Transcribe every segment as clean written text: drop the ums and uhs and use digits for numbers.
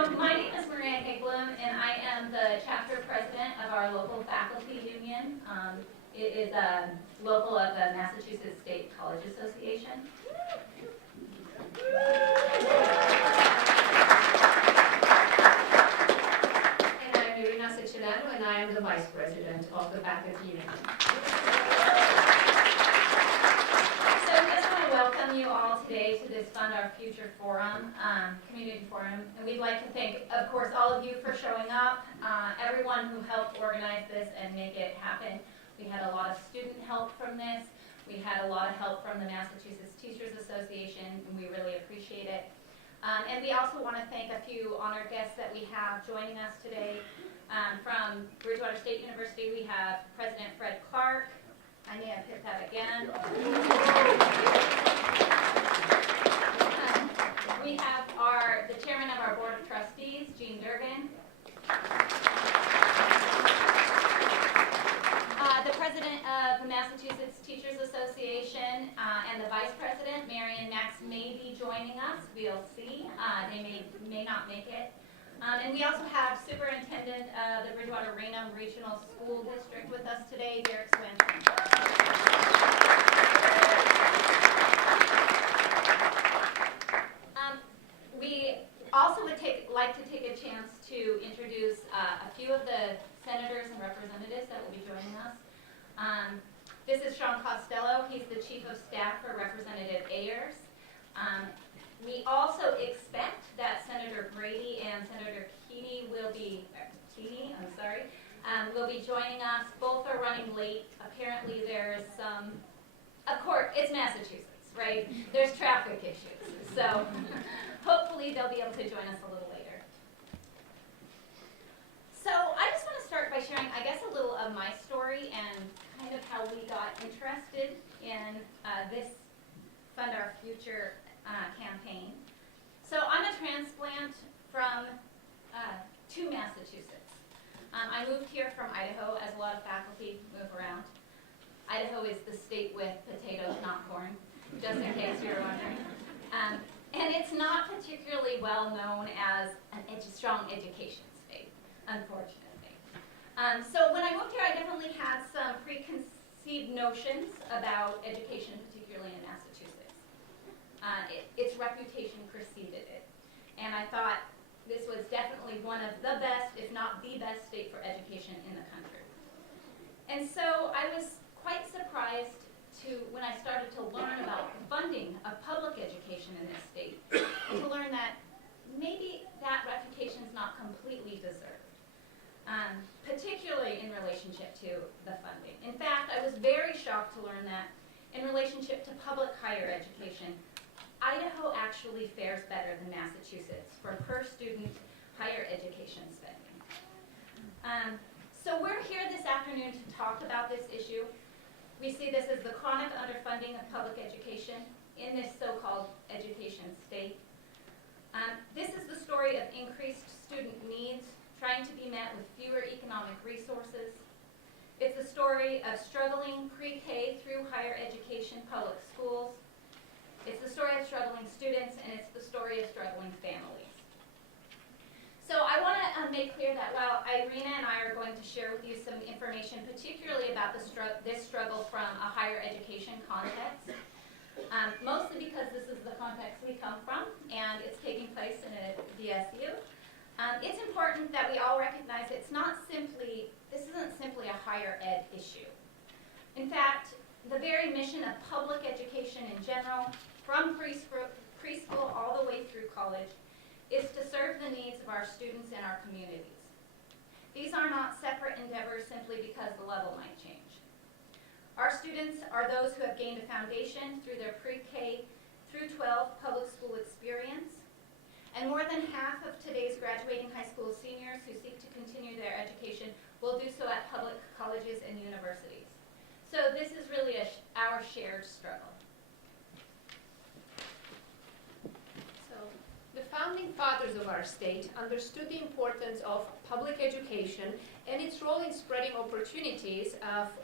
So my name is Maria Higblum, and I am the chapter president of our local faculty union. It is a local of the Massachusetts State College Association. And I'm Irina Sechelanu, and I am the vice president of the faculty union. So I just want to welcome you all today to this Fund Our Future Forum, community forum. And we'd like to thank, of course, all of you for showing up, everyone who helped organize this and make it happen. We had a lot of student help from this. We had a lot of help from the Massachusetts Teachers Association, and we really appreciate it. And we also want to thank a few honored guests that we have joining us today. From Bridgewater State University, we have President Fred Clark. I may have hit that again. We have the chairman of our board of trustees, Jean Durgan. The president of the Massachusetts Teachers Association and the vice president, Marion Max, may be joining us. We'll see. They may not make it. And we also have superintendent of the Bridgewater Raynham Regional School District with us today, Derek Swenson. We also would like to take a chance to introduce a few of the senators and representatives that will be joining us. This is Sean Costello. He's the Chief of Staff for Representative Ayers. We also expect that Senator Brady and Senator Keeney will be joining us. Both are running late. Apparently there's some, of course, it's Massachusetts, right? There's traffic issues. So hopefully they'll be able to join us a little later. So I just want to start by sharing, I guess, a little of my story and kind of how we got interested in this Fund Our Future campaign. So I'm a transplant from to Massachusetts. I moved here from Idaho, as a lot of faculty move around. Idaho is the state with potatoes, not corn, just in case you're wondering. And it's not particularly well known as a strong education state, unfortunately. So when I moved here, I definitely had some preconceived notions about education, particularly in Massachusetts. Its reputation preceded it. And I thought this was definitely one of the best, if not the best, state for education in the country. And so I was quite surprised when I started to learn about the funding of public education in this state, to learn that maybe that reputation is not completely deserved, particularly in relationship to the funding. In fact, I was very shocked to learn that in relationship to public higher education, Idaho actually fares better than Massachusetts for per student higher education spending. So we're here this afternoon to talk about this issue. We see this as the chronic underfunding of public education in this so-called education state. This is the story of increased student needs trying to be met with fewer economic resources. It's a story of struggling pre-K through higher education public schools. It's the story of struggling students, and it's the story of struggling families. So I want to make clear that while Irina and I are going to share with you some information, particularly about this struggle from a higher education context, mostly because this is the context we come from, and it's taking place in a DSU, it's important that we all recognize this isn't simply a higher ed issue. In fact, the very mission of public education in general, from preschool all the way through college, is to serve the needs of our students and our communities. These are not separate endeavors simply because the level might change. Our students are those who have gained a foundation through their pre-K through 12 public school experience, and more than half of today's graduating high school seniors who seek to continue their education will do so at public colleges and universities. So this is really our shared struggle. The founding fathers of our state understood the importance of public education and its role in spreading opportunities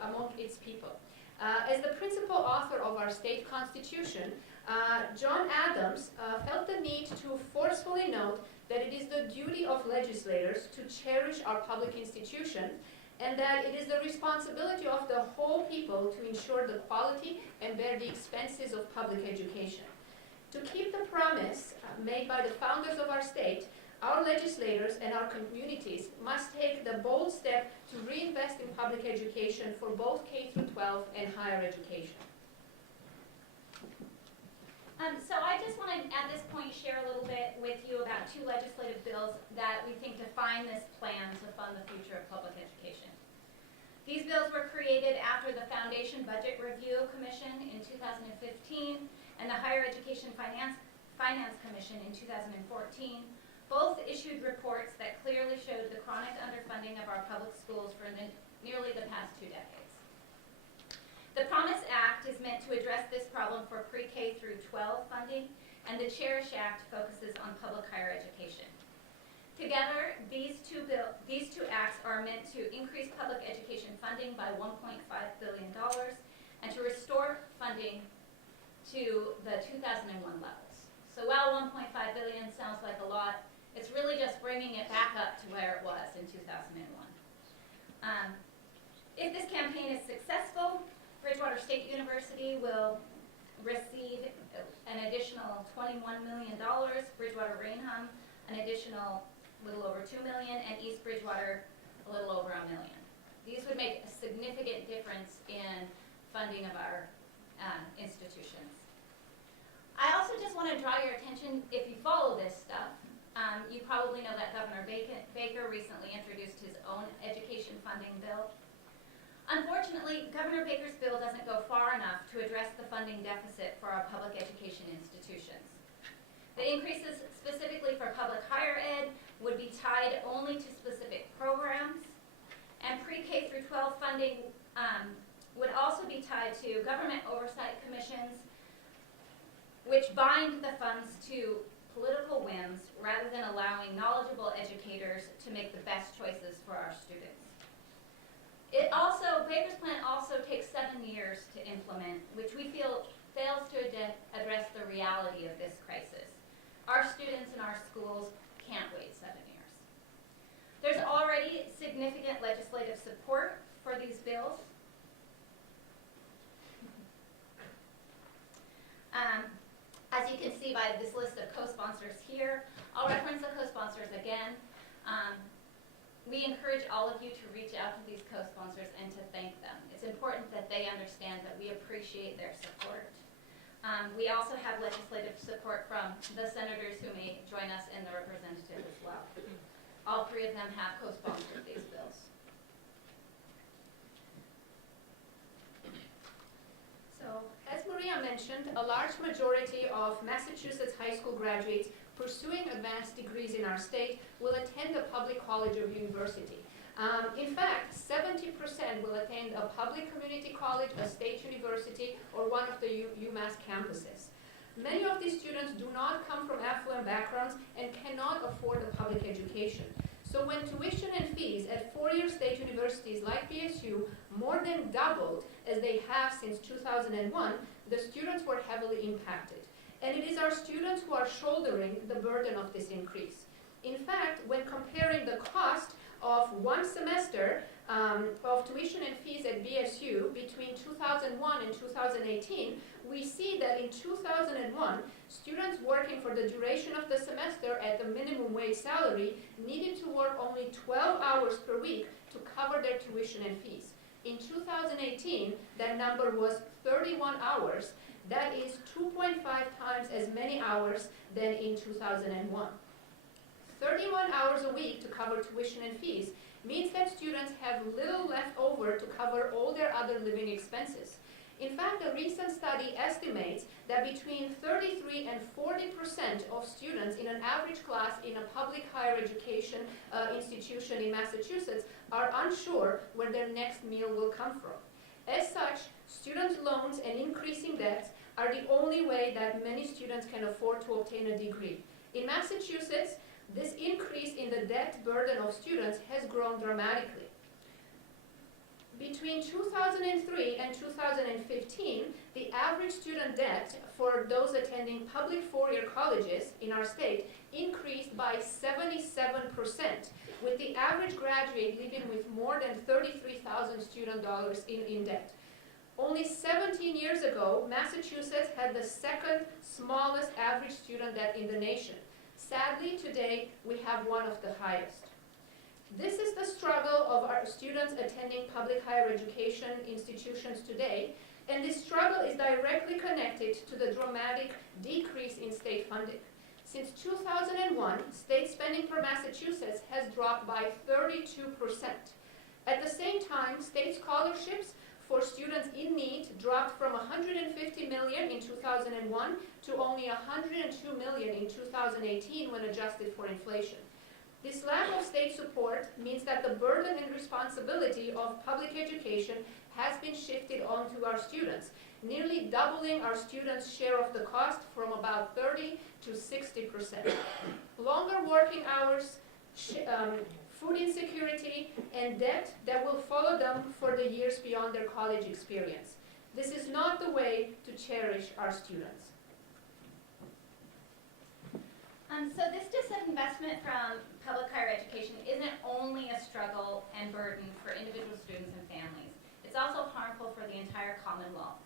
among its people. As the principal author of our state constitution, John Adams felt the need to forcefully note that it is the duty of legislators to cherish our public institutions, and that it is the responsibility of the whole people to ensure the quality and bear the expenses of public education. To keep the promise made by the founders of our state, our legislators and our communities must take the bold step to reinvest in public education for both K through 12 and higher education. So I just want to, at this point, share a little bit with you about two legislative bills that we think define this plan to fund the future of public education. These bills were created after the Foundation Budget Review Commission in 2015 and the Higher Education Finance Commission in 2014. Both issued reports that clearly showed the chronic underfunding of our public schools for nearly the past 2 decades. The Promise Act is meant to address this problem for pre-K through 12 funding, and the Cherish Act focuses on public higher education. Together, these two acts are meant to increase public education funding by $1.5 billion and to restore funding to the 2001 levels. So while $1.5 billion sounds like a lot, it's really just bringing it back up to where it was in 2001. If this campaign is successful, Bridgewater State University will receive an additional $21 million, Bridgewater Rainham an additional little over $2 million, and East Bridgewater a little over $1 million. These would make a significant difference in funding of our institutions. I also just want to draw your attention, if you follow this stuff, you probably know that Governor Baker recently introduced his own education funding bill. Unfortunately, Governor Baker's bill doesn't go far enough to address the funding deficit for our public education institutions. The increases specifically for public higher ed would be tied only to specific programs, and pre-K through 12 funding would also be tied to government oversight commissions, which bind the funds to political whims rather than allowing knowledgeable educators to make the best choices for our students. Baker's plan also takes 7 years to implement, which we feel fails to address the reality of this crisis. Our students in our schools can't wait 7 years. There's already significant legislative support for these bills. As you can see by this list of co-sponsors here, I'll reference the co-sponsors again. We encourage all of you to reach out to these co-sponsors and to thank them. It's important that they understand that we appreciate their support. We also have legislative support from the senators who may join us in the representative as well. All 3 of them have co-sponsored these bills. So, as Maria mentioned, a large majority of Massachusetts high school graduates pursuing advanced degrees in our state will attend a public college or university. In fact, 70% will attend a public community college, a state university, or one of the UMass campuses. Many of these students do not come from affluent backgrounds and cannot afford a public education. So when tuition and fees at 4-year state universities like BSU more than doubled, as they have since 2001, the students were heavily impacted. And it is our students who are shouldering the burden of this increase. In fact, when comparing the cost of 1 semester of tuition and fees at BSU between 2001 and 2018, we see that in 2001, students working for the duration of the semester at the minimum wage salary needed to work only 12 hours per week to cover their tuition and fees. In 2018, that number was 31 hours. That is 2.5 times as many hours than in 2001. 31 hours a week to cover tuition and fees means that students have little left over to cover all their other living expenses. In fact, a recent study estimates that between 33 and 40% of students in an average class in a public higher education institution in Massachusetts are unsure where their next meal will come from. As such, student loans and increasing debts are the only way that many students can afford to obtain a degree. In Massachusetts, this increase in the debt burden of students has grown dramatically. Between 2003 and 2015, the average student debt for those attending public 4-year colleges in our state increased by 77%, with the average graduate living with more than $33,000 student dollars in debt. Only 17 years ago, Massachusetts had the second smallest average student debt in the nation. Sadly, today, we have one of the highest. This is the struggle of our students attending public higher education institutions today, and this struggle is directly connected to the dramatic decrease in state funding. Since 2001, state spending for Massachusetts has dropped by 32%. At the same time, state scholarships for students in need dropped from $150 million in 2001 to only $102 million in 2018 when adjusted for inflation. This lack of state support means that the burden and responsibility of public education has been shifted onto our students, nearly doubling our students' share of the cost from about 30 to 60%. Longer working hours, food insecurity, and debt that will follow them for the years beyond their college experience. This is not the way to cherish our students. So this disinvestment from public higher education isn't only a struggle and burden for individual students and families. It's also harmful for the entire Commonwealth.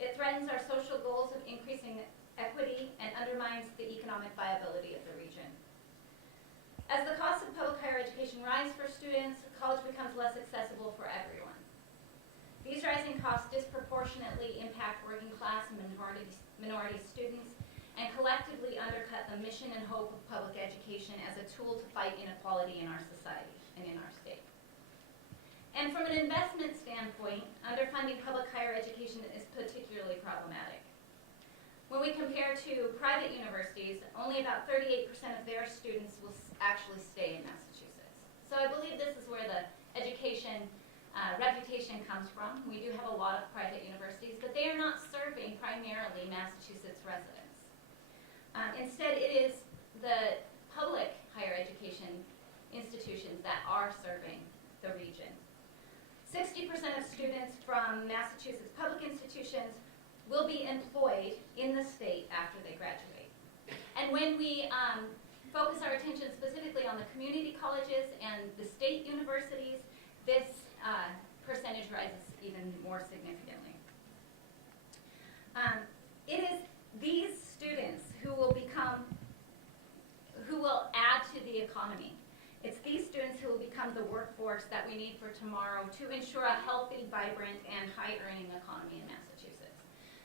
It threatens our social goals of increasing equity and undermines the economic viability of the region. As the cost of public higher education rise for students, college becomes less accessible for everyone. These rising costs disproportionately impact working class and minority students and collectively undercut the mission and hope of public education as a tool to fight inequality in our society and in our state. And from an investment standpoint, underfunding public higher education is particularly problematic. When we compare to private universities, only about 38% of their students will actually stay in Massachusetts. So I believe this is where the education reputation comes from. We do have a lot of private universities, but they are not serving primarily Massachusetts residents. Instead, it is the public higher education institutions that are serving the region. 60% of students from Massachusetts public institutions will be employed in the state after they graduate. And when we focus our attention specifically on the community colleges and the state universities, this percentage rises even more significantly. It is these students who will add to the economy. It's these students who will become the workforce that we need for tomorrow to ensure a healthy, vibrant, and high-earning economy in Massachusetts.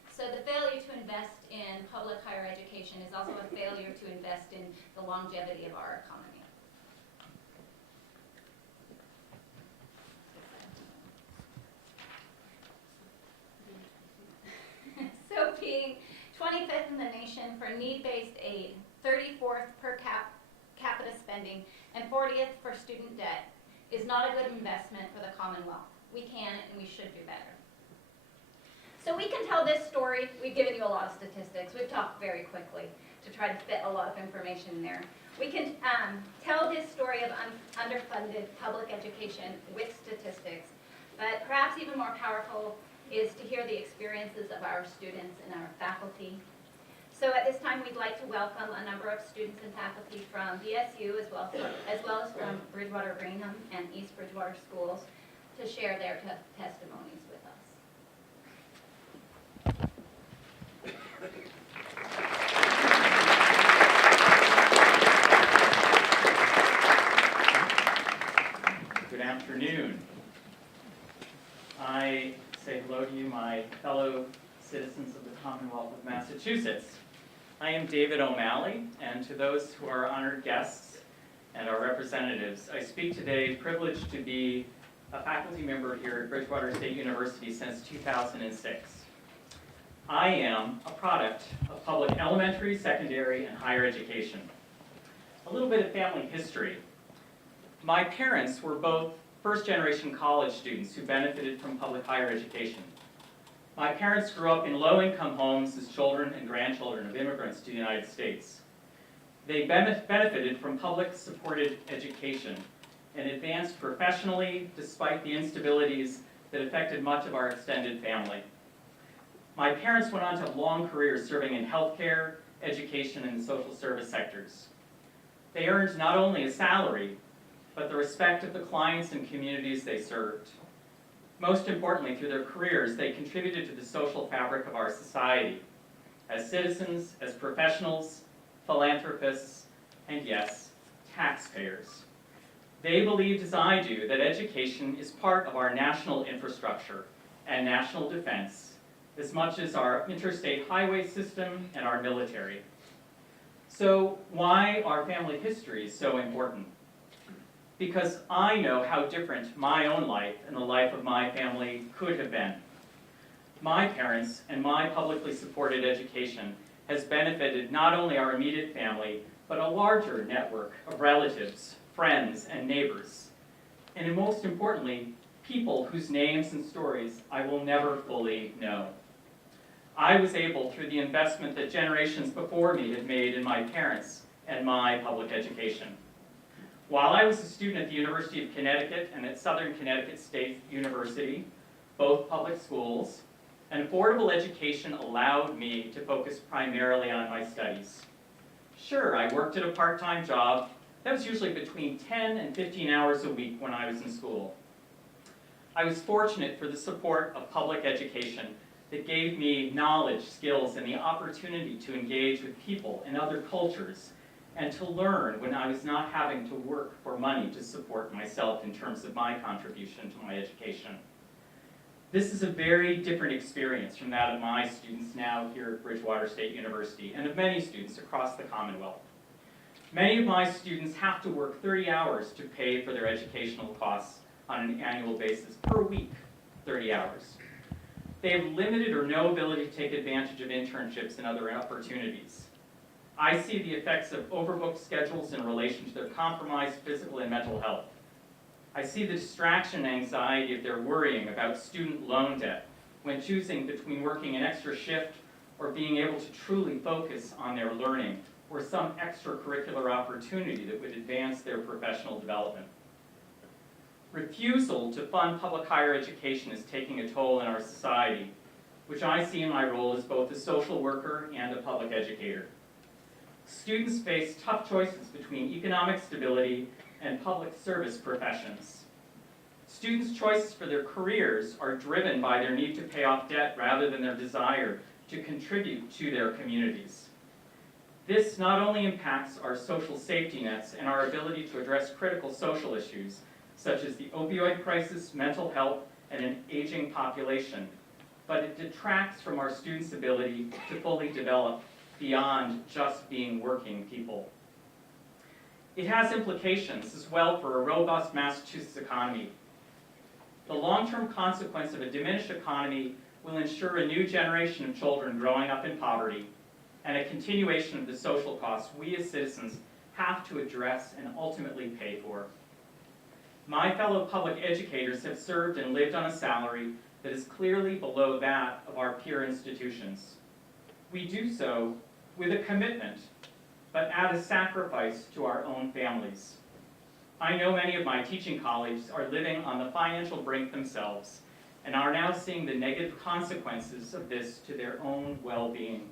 So the failure to invest in public higher education is also a failure to invest in the longevity of our economy. So being 25th in the nation for need-based aid, 34th per capita spending, and 40th for student debt is not a good investment for the Commonwealth. We can and we should do better. So we can tell this story. We've given you a lot of statistics. We've talked very quickly to try to fit a lot of information in there. We can tell this story of underfunded public education with statistics, but perhaps even more powerful is to hear the experiences of our students and our faculty. So at this time, we'd like to welcome a number of students and faculty from BSU as well as from Bridgewater Greenham and East Bridgewater schools to share their testimonies with us. Good afternoon. I say hello to you, my fellow citizens of the Commonwealth of Massachusetts. I am David O'Malley, and to those who are honored guests and our representatives, I speak today privileged to be a faculty member here at Bridgewater State University since 2006. I am a product of public elementary, secondary, and higher education. A little bit of family history. My parents were both first-generation college students who benefited from public higher education. My parents grew up in low-income homes as children and grandchildren of immigrants to the United States. They benefited from public-supported education and advanced professionally despite the instabilities that affected much of our extended family. My parents went on to long careers serving in healthcare, education, and the social service sectors. They earned not only a salary, but the respect of the clients and communities they served. Most importantly, through their careers, they contributed to the social fabric of our society, as citizens, as professionals, philanthropists, and yes, taxpayers. They believed, as I do, that education is part of our national infrastructure and national defense, as much as our interstate highway system and our military. So why are family histories so important? Because I know how different my own life and the life of my family could have been. My parents and my publicly supported education has benefited not only our immediate family, but a larger network of relatives, friends, and neighbors. And most importantly, people whose names and stories I will never fully know. I was able, through the investment that generations before me had made in my parents and my public education. While I was a student at the University of Connecticut and at Southern Connecticut State University, both public schools, an affordable education allowed me to focus primarily on my studies. Sure, I worked at a part-time job that was usually between 10 and 15 hours a week when I was in school. I was fortunate for the support of public education that gave me knowledge, skills, and the opportunity to engage with people and other cultures and to learn when I was not having to work for money to support myself in terms of my contribution to my education. This is a very different experience from that of my students now here at Bridgewater State University and of many students across the Commonwealth. Many of my students have to work 30 hours to pay for their educational costs on an annual basis per week, 30 hours. They have limited or no ability to take advantage of internships and other opportunities. I see the effects of overbooked schedules in relation to their compromised physical and mental health. I see the distraction and anxiety of their worrying about student loan debt when choosing between working an extra shift or being able to truly focus on their learning or some extracurricular opportunity that would advance their professional development. Refusal to fund public higher education is taking a toll in our society, which I see in my role as both a social worker and a public educator. Students face tough choices between economic stability and public service professions. Students' choices for their careers are driven by their need to pay off debt rather than their desire to contribute to their communities. This not only impacts our social safety nets and our ability to address critical social issues, such as the opioid crisis, mental health, and an aging population, but it detracts from our students' ability to fully develop beyond just being working people. It has implications as well for a robust Massachusetts economy. The long-term consequence of a diminished economy will ensure a new generation of children growing up in poverty and a continuation of the social costs we as citizens have to address and ultimately pay for. My fellow public educators have served and lived on a salary that is clearly below that of our peer institutions. We do so with a commitment, but at a sacrifice to our own families. I know many of my teaching colleagues are living on the financial brink themselves and are now seeing the negative consequences of this to their own well-being.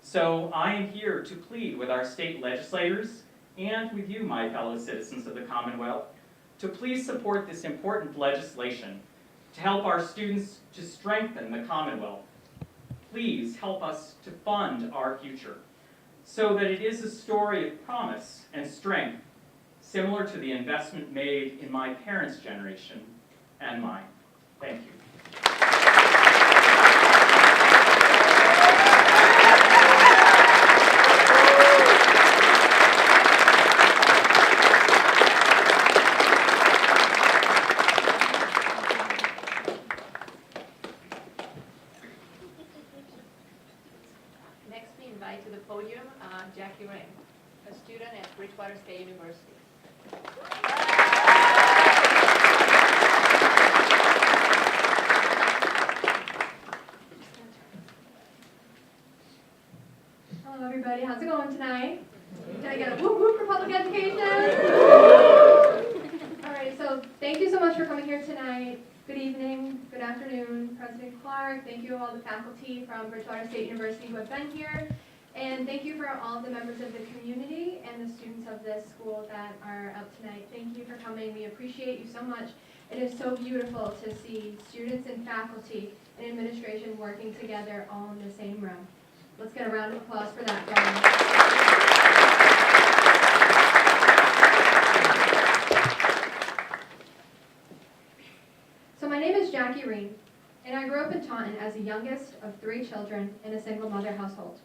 So I am here to plead with our state legislators and with you, my fellow citizens of the Commonwealth, to please support this important legislation to help our students to strengthen the Commonwealth. Please help us to fund our future so that it is a story of promise and strength, similar to the investment made in my parents' generation and mine. Thank you. Next, we invite to the podium Jackie Ring, a student at Bridgewater State University. Hello everybody, how's it going tonight? Did I get a whoop whoop for public education? Alright, so thank you so much for coming here tonight. Good evening, good afternoon, President Clark. Thank you all the faculty from Bridgewater State University who have been here. And thank you for all of the members of the community and the students of this school that are out tonight. Thank you for coming. We appreciate you so much. It is so beautiful to see students and faculty and administration working together all in the same room. Let's get a round of applause for that, So my name is Jackie Reen, and I grew up in Taunton as the youngest of 3 children in a single mother household.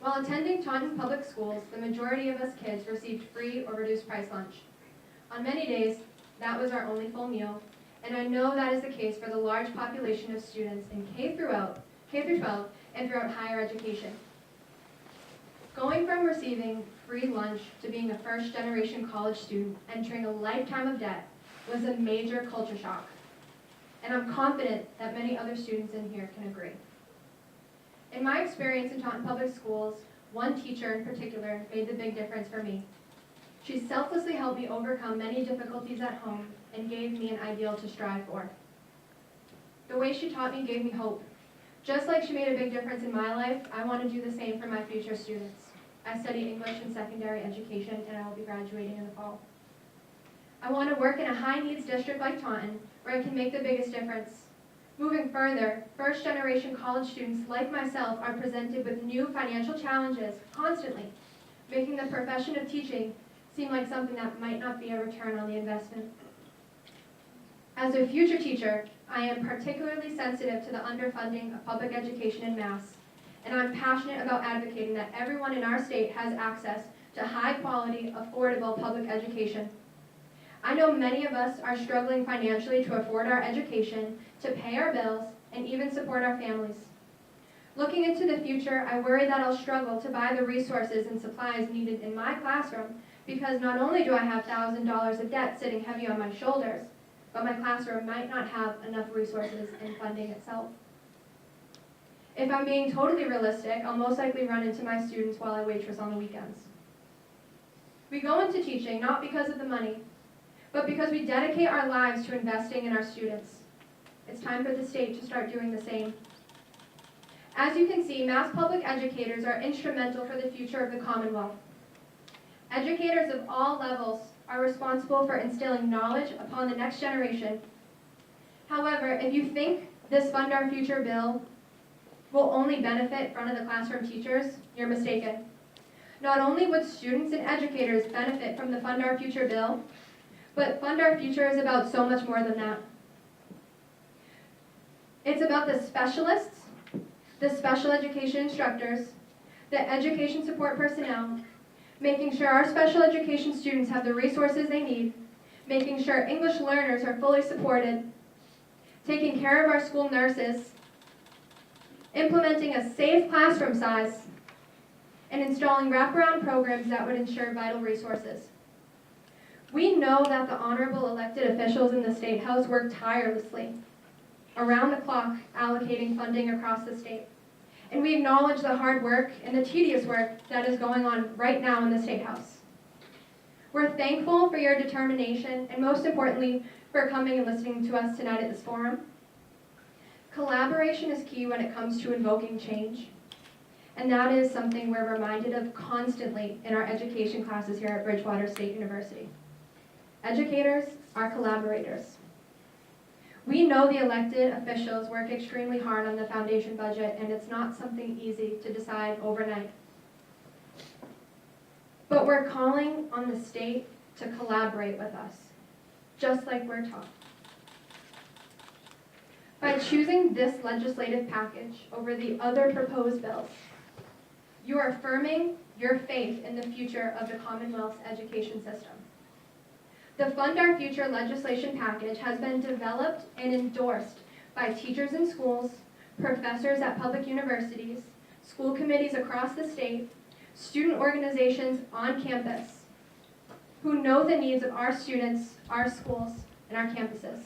While attending Taunton Public Schools, the majority of us kids received free or reduced price lunch. On many days, that was our only full meal, and I know that is the case for the large population of students in K through 12 and throughout higher education. Going from receiving free lunch to being a first-generation college student entering a lifetime of debt was a major culture shock, and I'm confident that many other students in here can agree. In my experience in Taunton Public Schools, one teacher in particular made the big difference for me. She selflessly helped me overcome many difficulties at home and gave me an ideal to strive for. The way she taught me gave me hope. Just like she made a big difference in my life, I want to do the same for my future students. I study English and secondary education, and I will be graduating in the fall. I want to work in a high-needs district like Taunton, where I can make the biggest difference. Moving further, first-generation college students like myself are presented with new financial challenges constantly, making the profession of teaching seem like something that might not be a return on the investment. As a future teacher, I am particularly sensitive to the underfunding of public education in Mass, and I'm passionate about advocating that everyone in our state has access to high-quality, affordable public education. I know many of us are struggling financially to afford our education, to pay our bills, and even support our families. Looking into the future, I worry that I'll struggle to buy the resources and supplies needed in my classroom because not only do I have $1,000 of debt sitting heavy on my shoulders, but my classroom might not have enough resources and funding itself. If I'm being totally realistic, I'll most likely run into my students while I waitress on the weekends. We go into teaching not because of the money, but because we dedicate our lives to investing in our students. It's time for the state to start doing the same. As you can see, Mass public educators are instrumental for the future of the Commonwealth. Educators of all levels are responsible for instilling knowledge upon the next generation. However, if you think this Fund Our Future bill will only benefit front-of-the-classroom teachers, you're mistaken. Not only would students and educators benefit from the Fund Our Future bill, but Fund Our Future is about so much more than that. It's about the specialists, the special education instructors, the education support personnel, making sure our special education students have the resources they need, making sure English learners are fully supported, taking care of our school nurses, implementing a safe classroom size, and installing wraparound programs that would ensure vital resources. We know that the honorable elected officials in the State House work tirelessly, around the clock, allocating funding across the state. And we acknowledge the hard work and the tedious work that is going on right now in the State House. We're thankful for your determination and most importantly, for coming and listening to us tonight at this forum. Collaboration is key when it comes to invoking change. And that is something we're reminded of constantly in our education classes here at Bridgewater State University. Educators are collaborators. We know the elected officials work extremely hard on the foundation budget, and it's not something easy to decide overnight. But we're calling on the state to collaborate with us, just like we're taught. By choosing this legislative package over the other proposed bills, you are affirming your faith in the future of the Commonwealth's education system. The Fund Our Future legislation package has been developed and endorsed by teachers in schools, professors at public universities, school committees across the state, student organizations on campus, who know the needs of our students, our schools, and our campuses.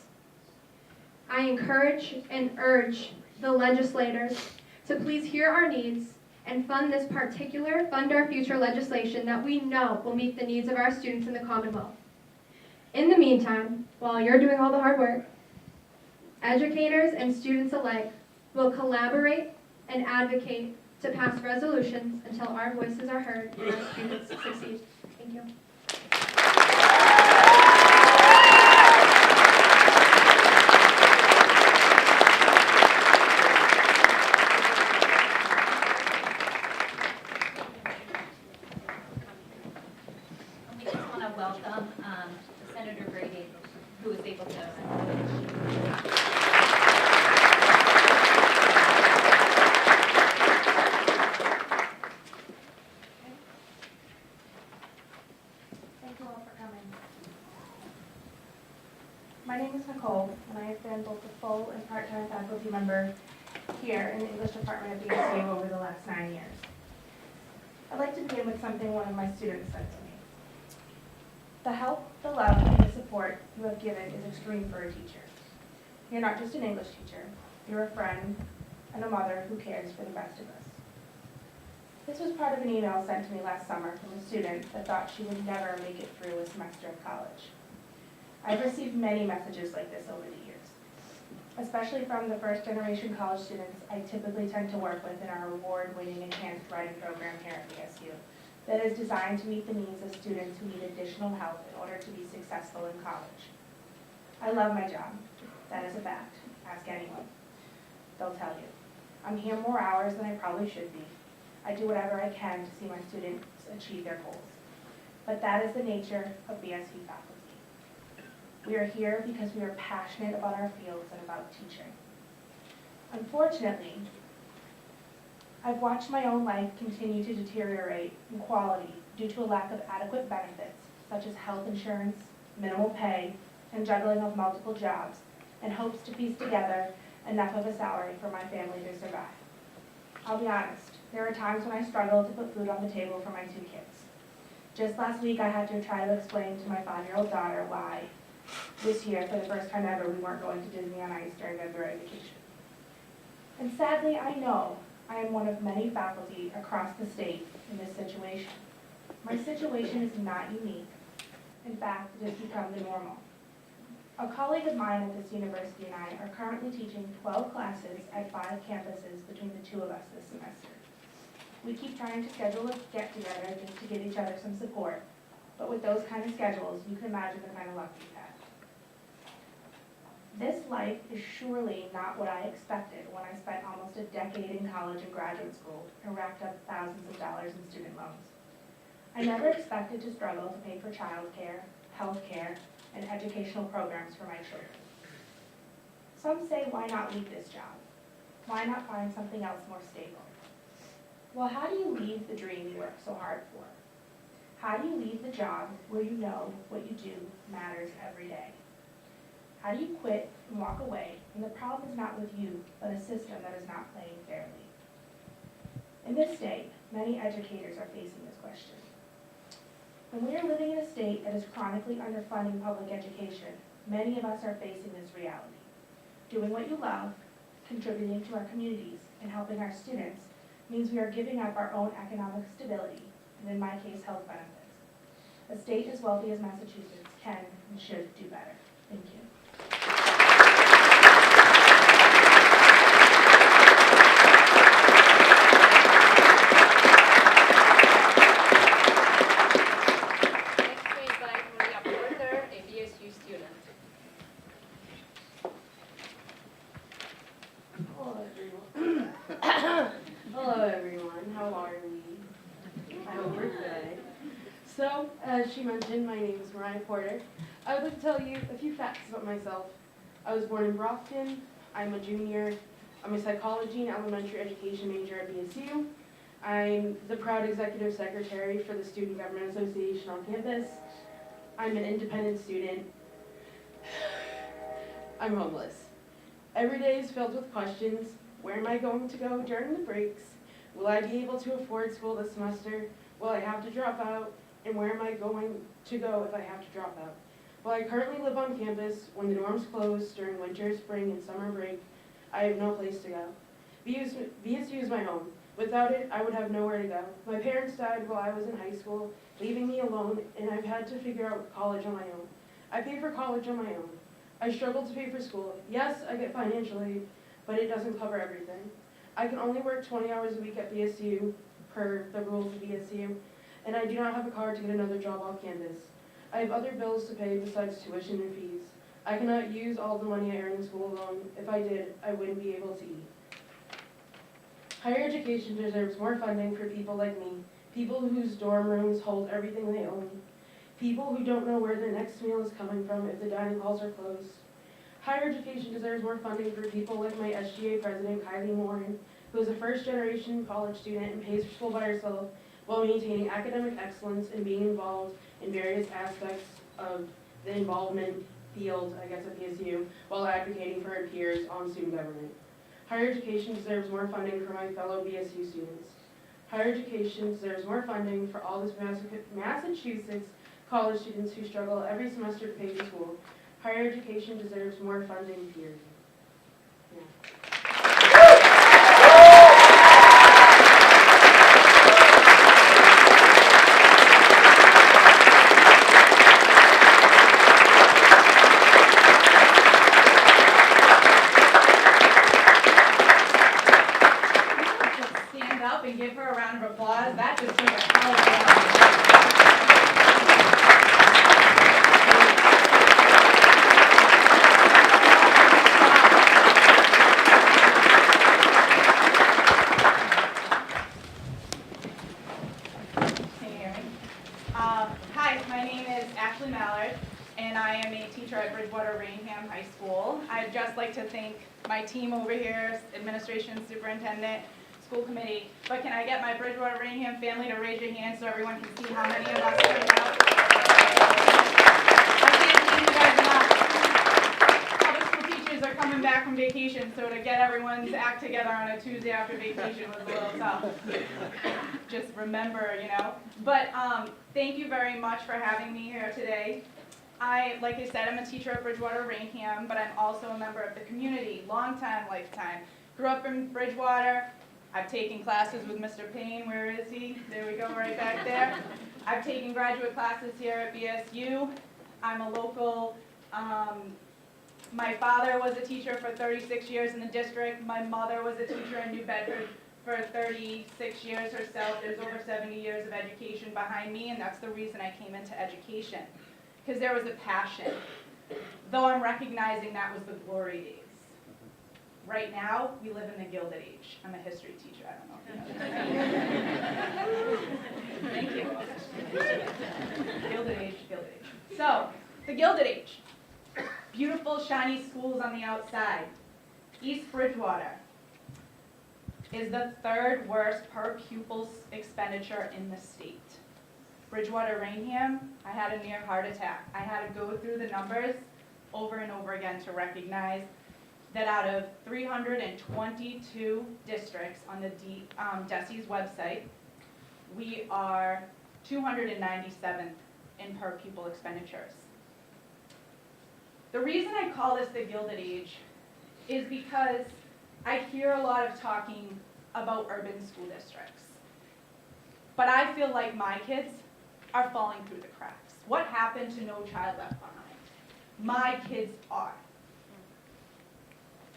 I encourage and urge the legislators to please hear our needs and fund this particular Fund Our Future legislation that we know will meet the needs of our students in the Commonwealth. In the meantime, while you're doing all the hard work, educators and students alike will collaborate and advocate to pass resolutions until our voices are heard and our students succeed. Thank you. We just want to welcome Senator Brady, who was able to. Thank you all for coming. My name is Nicole, and I have been both a full and part-time faculty member here in the English department at BSU over the last 9 years. I'd like to begin with something one of my students said to me. The help, the love, and the support you have given is extreme for a teacher. You're not just an English teacher, you're a friend and a mother who cares for the best of us. This was part of an email sent to me last summer from a student that thought she would never make it through a semester of college. I've received many messages like this over the years, especially from the first-generation college students I typically tend to work with in our award-winning enhanced writing program here at BSU that is designed to meet the needs of students who need additional help in order to be successful in college. I love my job. That is a fact. Ask anyone. They'll tell you. I'm here more hours than I probably should be. I do whatever I can to see my students achieve their goals. But that is the nature of BSU faculty. We are here because we are passionate about our fields and about teaching. Unfortunately, I've watched my own life continue to deteriorate in quality due to a lack of adequate benefits, such as health insurance, minimal pay, and juggling of multiple jobs, and hopes to piece together enough of a salary for my family to survive. I'll be honest, there are times when I struggle to put food on the table for my 2 kids. Just last week, I had to try to explain to my 5-year-old daughter why this year, for the first time ever, we weren't going to Disney on Ice during February vacation. And sadly, I know I am one of many faculty across the state in this situation. My situation is not unique. In fact, it has become the normal. A colleague of mine at this university and I are currently teaching 12 classes at 5 campuses between the 2 of us this semester. We keep trying to schedule a get-together just to give each other some support, but with those kind of schedules, you can imagine the kind of luck we've had. This life is surely not what I expected when I spent almost a decade in college and graduate school and racked up thousands of dollars in student loans. I never expected to struggle to pay for childcare, health care, and educational programs for my children. Some say, why not leave this job? Why not find something else more stable? Well, how do you leave the dream you work so hard for? How do you leave the job where you know what you do matters every day? How do you quit and walk away when the problem is not with you, but a system that is not playing fairly? In this state, many educators are facing this question. When we are living in a state that is chronically underfunding public education, many of us are facing this reality. Doing what you love, contributing to our communities, and helping our students means we are giving up our own economic stability, and in my case, health benefits. A state as wealthy as Massachusetts can and should do better. Thank you. Next we invite Maria Porter, a BSU student. Hello, everyone. Hello, everyone. How are we? I hope we're good. So, as she mentioned, my name is Mariah Porter. I would like to tell you a few facts about myself. I was born in Brockton. I'm a junior. I'm a psychology and elementary education major at BSU. I'm the proud executive secretary for the Student Government Association on campus. I'm an independent student. I'm homeless. Every day is filled with questions. Where am I going to go during the breaks? Will I be able to afford school this semester? Will I have to drop out? And where am I going to go if I have to drop out? While I currently live on campus, when the dorms close during winter, spring, and summer break, I have no place to go. BSU is my home. Without it, I would have nowhere to go. My parents died while I was in high school, leaving me alone, and I've had to figure out college on my own. I pay for college on my own. I struggle to pay for school. Yes, I get financial aid, but it doesn't cover everything. I can only work 20 hours a week at BSU per the rules of BSU, and I do not have a car to get another job off campus. I have other bills to pay besides tuition and fees. I cannot use all the money I earn in school alone. If I did, I wouldn't be able to eat. Higher education deserves more funding for people like me, people whose dorm rooms hold everything they own, people who don't know where their next meal is coming from if the dining halls are closed. Higher education deserves more funding for people like my SGA president, Kylie Morin, who is a first-generation college student and pays for school by herself while maintaining academic excellence and being involved in various aspects of the involvement field, I guess, at BSU, while advocating for her peers on student government. Higher education deserves more funding for my fellow BSU students. Higher education deserves more funding for all those Massachusetts college students who struggle every semester to pay for school. Higher education deserves more funding, period. Yeah. Stand up and give her a round of applause. That just took a hell of a Can you hear me? Hi, my name is Ashley Mallard, and I am a teacher at Bridgewater Rainham High School. I'd just like to thank my team over here, administration, superintendent, school committee. But can I get my Bridgewater Rainham family to raise your hand so everyone can see how many of us turned out? I can't thank you guys enough. Public school teachers are coming back from vacation, so to get everyone's act together on a Tuesday after vacation was a little tough. Just remember, you know. But thank you very much for having me here today. Like I said, I'm a teacher at Bridgewater Rainham, but I'm also a member of the community, long time, lifetime. Grew up in Bridgewater. I've taken classes with Mr. Payne. Where is he? There we go, right back there. I've taken graduate classes here at BSU. I'm a local. My father was a teacher for 36 years in the district. My mother was a teacher in New Bedford for 36 years herself. There's over 70 years of education behind me, and that's the reason I came into education, because there was a passion. Though I'm recognizing that was the glory days. Right now, we live in the Gilded Age. I'm a history teacher, I don't know if you know. Thank you. Gilded Age, Gilded Age. So, the Gilded Age. Beautiful, shiny schools on the outside. East Bridgewater is the third worst per pupil expenditure in the state. Bridgewater Rainham, I had a near heart attack. I had to go through the numbers over and over again to recognize that out of 322 districts on the DESE's website, we are 297th in per pupil expenditures. The reason I call this the Gilded Age is because I hear a lot of talking about urban school districts. But I feel like my kids are falling through the cracks. What happened to No Child Left Behind? My kids are.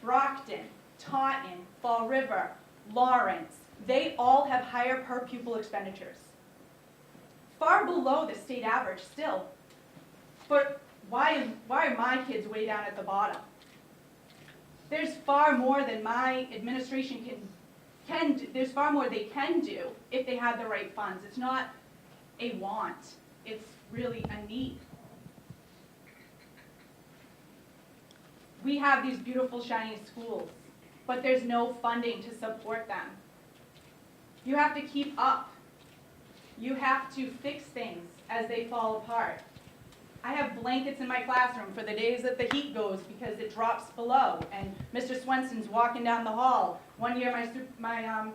Brockton, Taunton, Fall River, Lawrence, they all have higher per pupil expenditures. Far below the state average still. But why are my kids way down at the bottom? There's far more than my administration can do. There's far more they can do if they have the right funds. It's not a want, it's really a need. We have these beautiful, shiny schools, but there's no funding to support them. You have to keep up. You have to fix things as they fall apart. I have blankets in my classroom for the days that the heat goes because it drops below, and Mr. Swenson's walking down the hall. One year my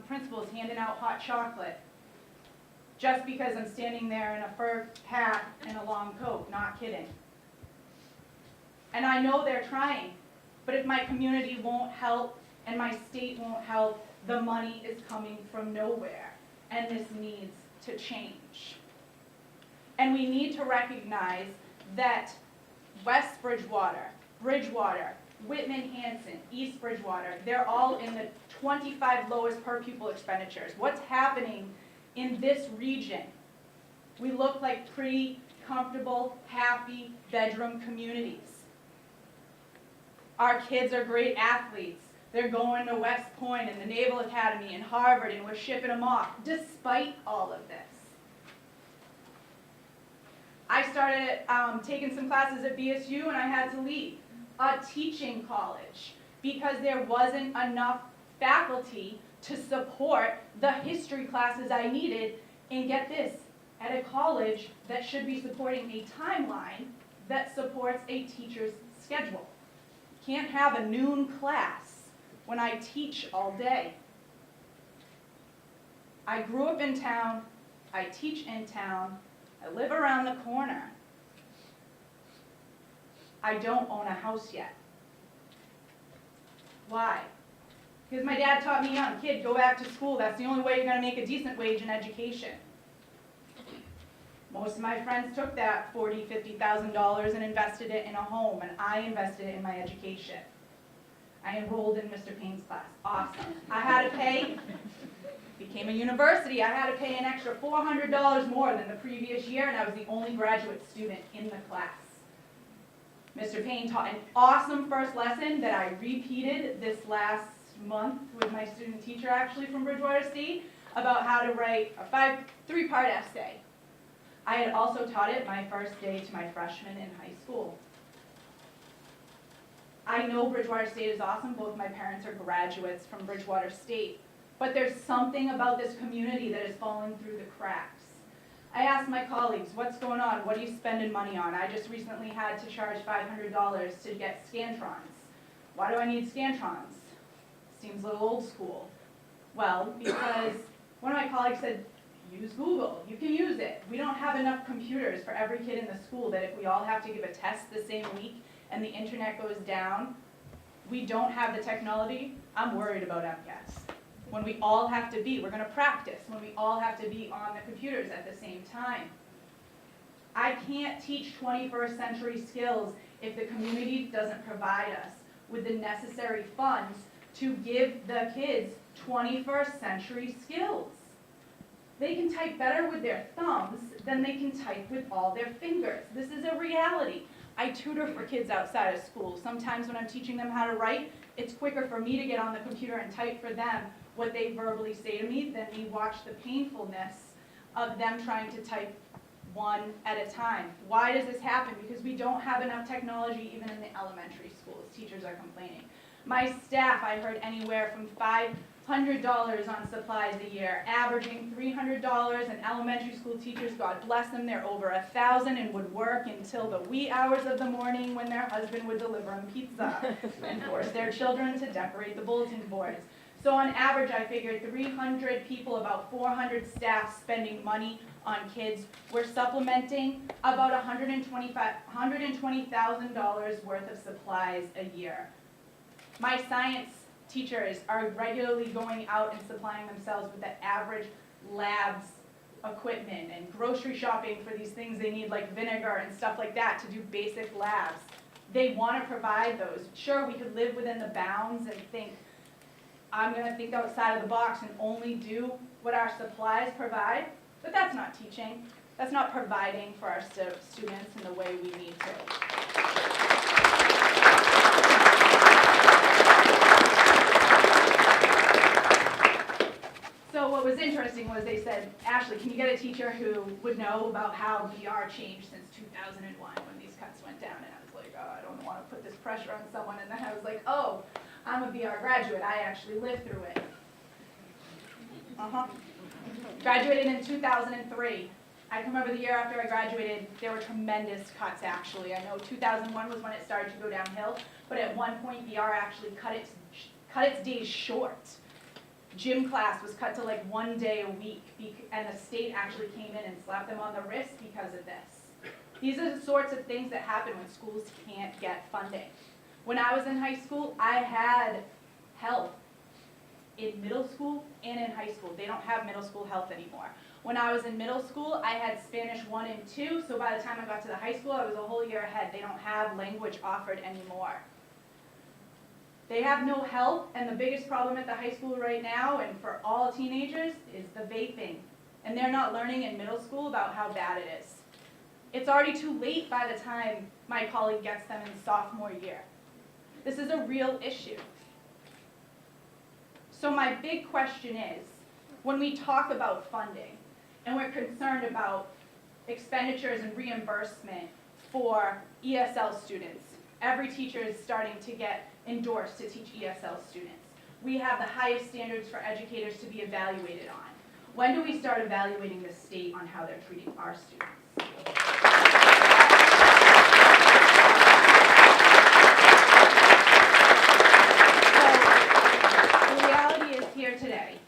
principal is handing out hot chocolate just because I'm standing there in a fur hat and a long coat, not kidding. And I know they're trying, but if my community won't help and my state won't help, the money is coming from nowhere, and this needs to change. And we need to recognize that West Bridgewater, Bridgewater, Whitman Hanson, East Bridgewater, they're all in the 25 lowest per pupil expenditures. What's happening in this region? We look like pretty comfortable, happy bedroom communities. Our kids are great athletes. They're going to West Point and the Naval Academy and Harvard, and we're shipping them off, despite all of this. I started taking some classes at BSU and I had to leave a teaching college because there wasn't enough faculty to support the history classes I needed, and get this, at a college that should be supporting a timeline that supports a teacher's schedule. Can't have a noon class when I teach all day. I grew up in town, I teach in town, I live around the corner. I don't own a house yet. Why? Because my dad taught me young, kid, go back to school. That's the only way you're going to make a decent wage in education. Most of my friends took that $40,000, $50,000 and invested it in a home, and I invested it in my education. I enrolled in Mr. Payne's class. Awesome. I had to pay, became a university, I had to pay an extra $400 more than the previous year, and I was the only graduate student in the class. Mr. Payne taught an awesome first lesson that I repeated this last month with my student teacher, actually, from Bridgewater State, about how to write a three-part essay. I had also taught it my first day to my freshmen in high school. I know Bridgewater State is awesome. Both my parents are graduates from Bridgewater State. But there's something about this community that is falling through the cracks. I asked my colleagues, what's going on? What are you spending money on? I just recently had to charge $500 to get Scantrons. Why do I need Scantrons? Seems a little old school. Well, because one of my colleagues said, use Google. You can use it. We don't have enough computers for every kid in the school that if we all have to give a test the same week and the internet goes down, we don't have the technology. I'm worried about MCAS. When we all have to be, we're going to practice, when we all have to be on the computers at the same time. I can't teach 21st century skills if the community doesn't provide us with the necessary funds to give the kids 21st century skills. They can type better with their thumbs than they can type with all their fingers. This is a reality. I tutor for kids outside of school. Sometimes when I'm teaching them how to write, it's quicker for me to get on the computer and type for them what they verbally say to me than me watch the painfulness of them trying to type one at a time. Why does this happen? Because we don't have enough technology even in the elementary schools. Teachers are complaining. My staff, I heard anywhere from $500 on supplies a year, averaging $300, and elementary school teachers, God bless them, they're over 1,000 and would work until the wee hours of the morning when their husband would deliver them pizza and force their children to decorate the bulletin boards. So on average, I figured 300 people, about 400 staff spending money on kids. We're supplementing about $120,000 worth of supplies a year. My science teachers are regularly going out and supplying themselves with the average labs equipment and grocery shopping for these things they need, like vinegar and stuff like that, to do basic labs. They want to provide those. Sure, we could live within the bounds and think, I'm going to think outside of the box and only do what our supplies provide, but that's not teaching. That's not providing for our students in the way we need to. So what was interesting was they said, Ashley, can you get a teacher who would know about how VR changed since 2001 when these cuts went down? And I was like, oh, I don't want to put this pressure on someone. And then I was like, oh, I'm a VR graduate. I actually lived through it. Graduated in 2003. I can remember the year after I graduated, there were tremendous cuts, actually. I know 2001 was when it started to go downhill, but at one point, VR actually cut its days short. Gym class was cut to like 1 day a week, and the state actually came in and slapped them on the wrist because of this. These are the sorts of things that happen when schools can't get funding. When I was in high school, I had health in middle school and in high school. They don't have middle school health anymore. When I was in middle school, I had Spanish 1 and 2, so by the time I got to the high school, I was a whole year ahead. They don't have language offered anymore. They have no help, and the biggest problem at the high school right now and for all teenagers is the vaping. And they're not learning in middle school about how bad it is. It's already too late by the time my colleague gets them in sophomore year. This is a real issue. So my big question is, when we talk about funding and we're concerned about expenditures and reimbursement for ESL students, every teacher is starting to get endorsed to teach ESL students. We have the highest standards for educators to be evaluated on. When do we start evaluating the state on how they're treating our students? So, the reality is here today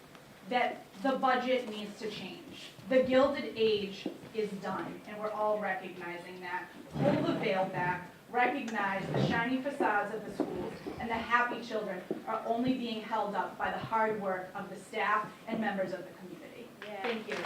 that the budget needs to change. The Gilded Age is done, and we're all recognizing that. Pull the veil back, recognize the shiny facades of the schools, and the happy children are only being held up by the hard work of the staff and members of the community. Thank you.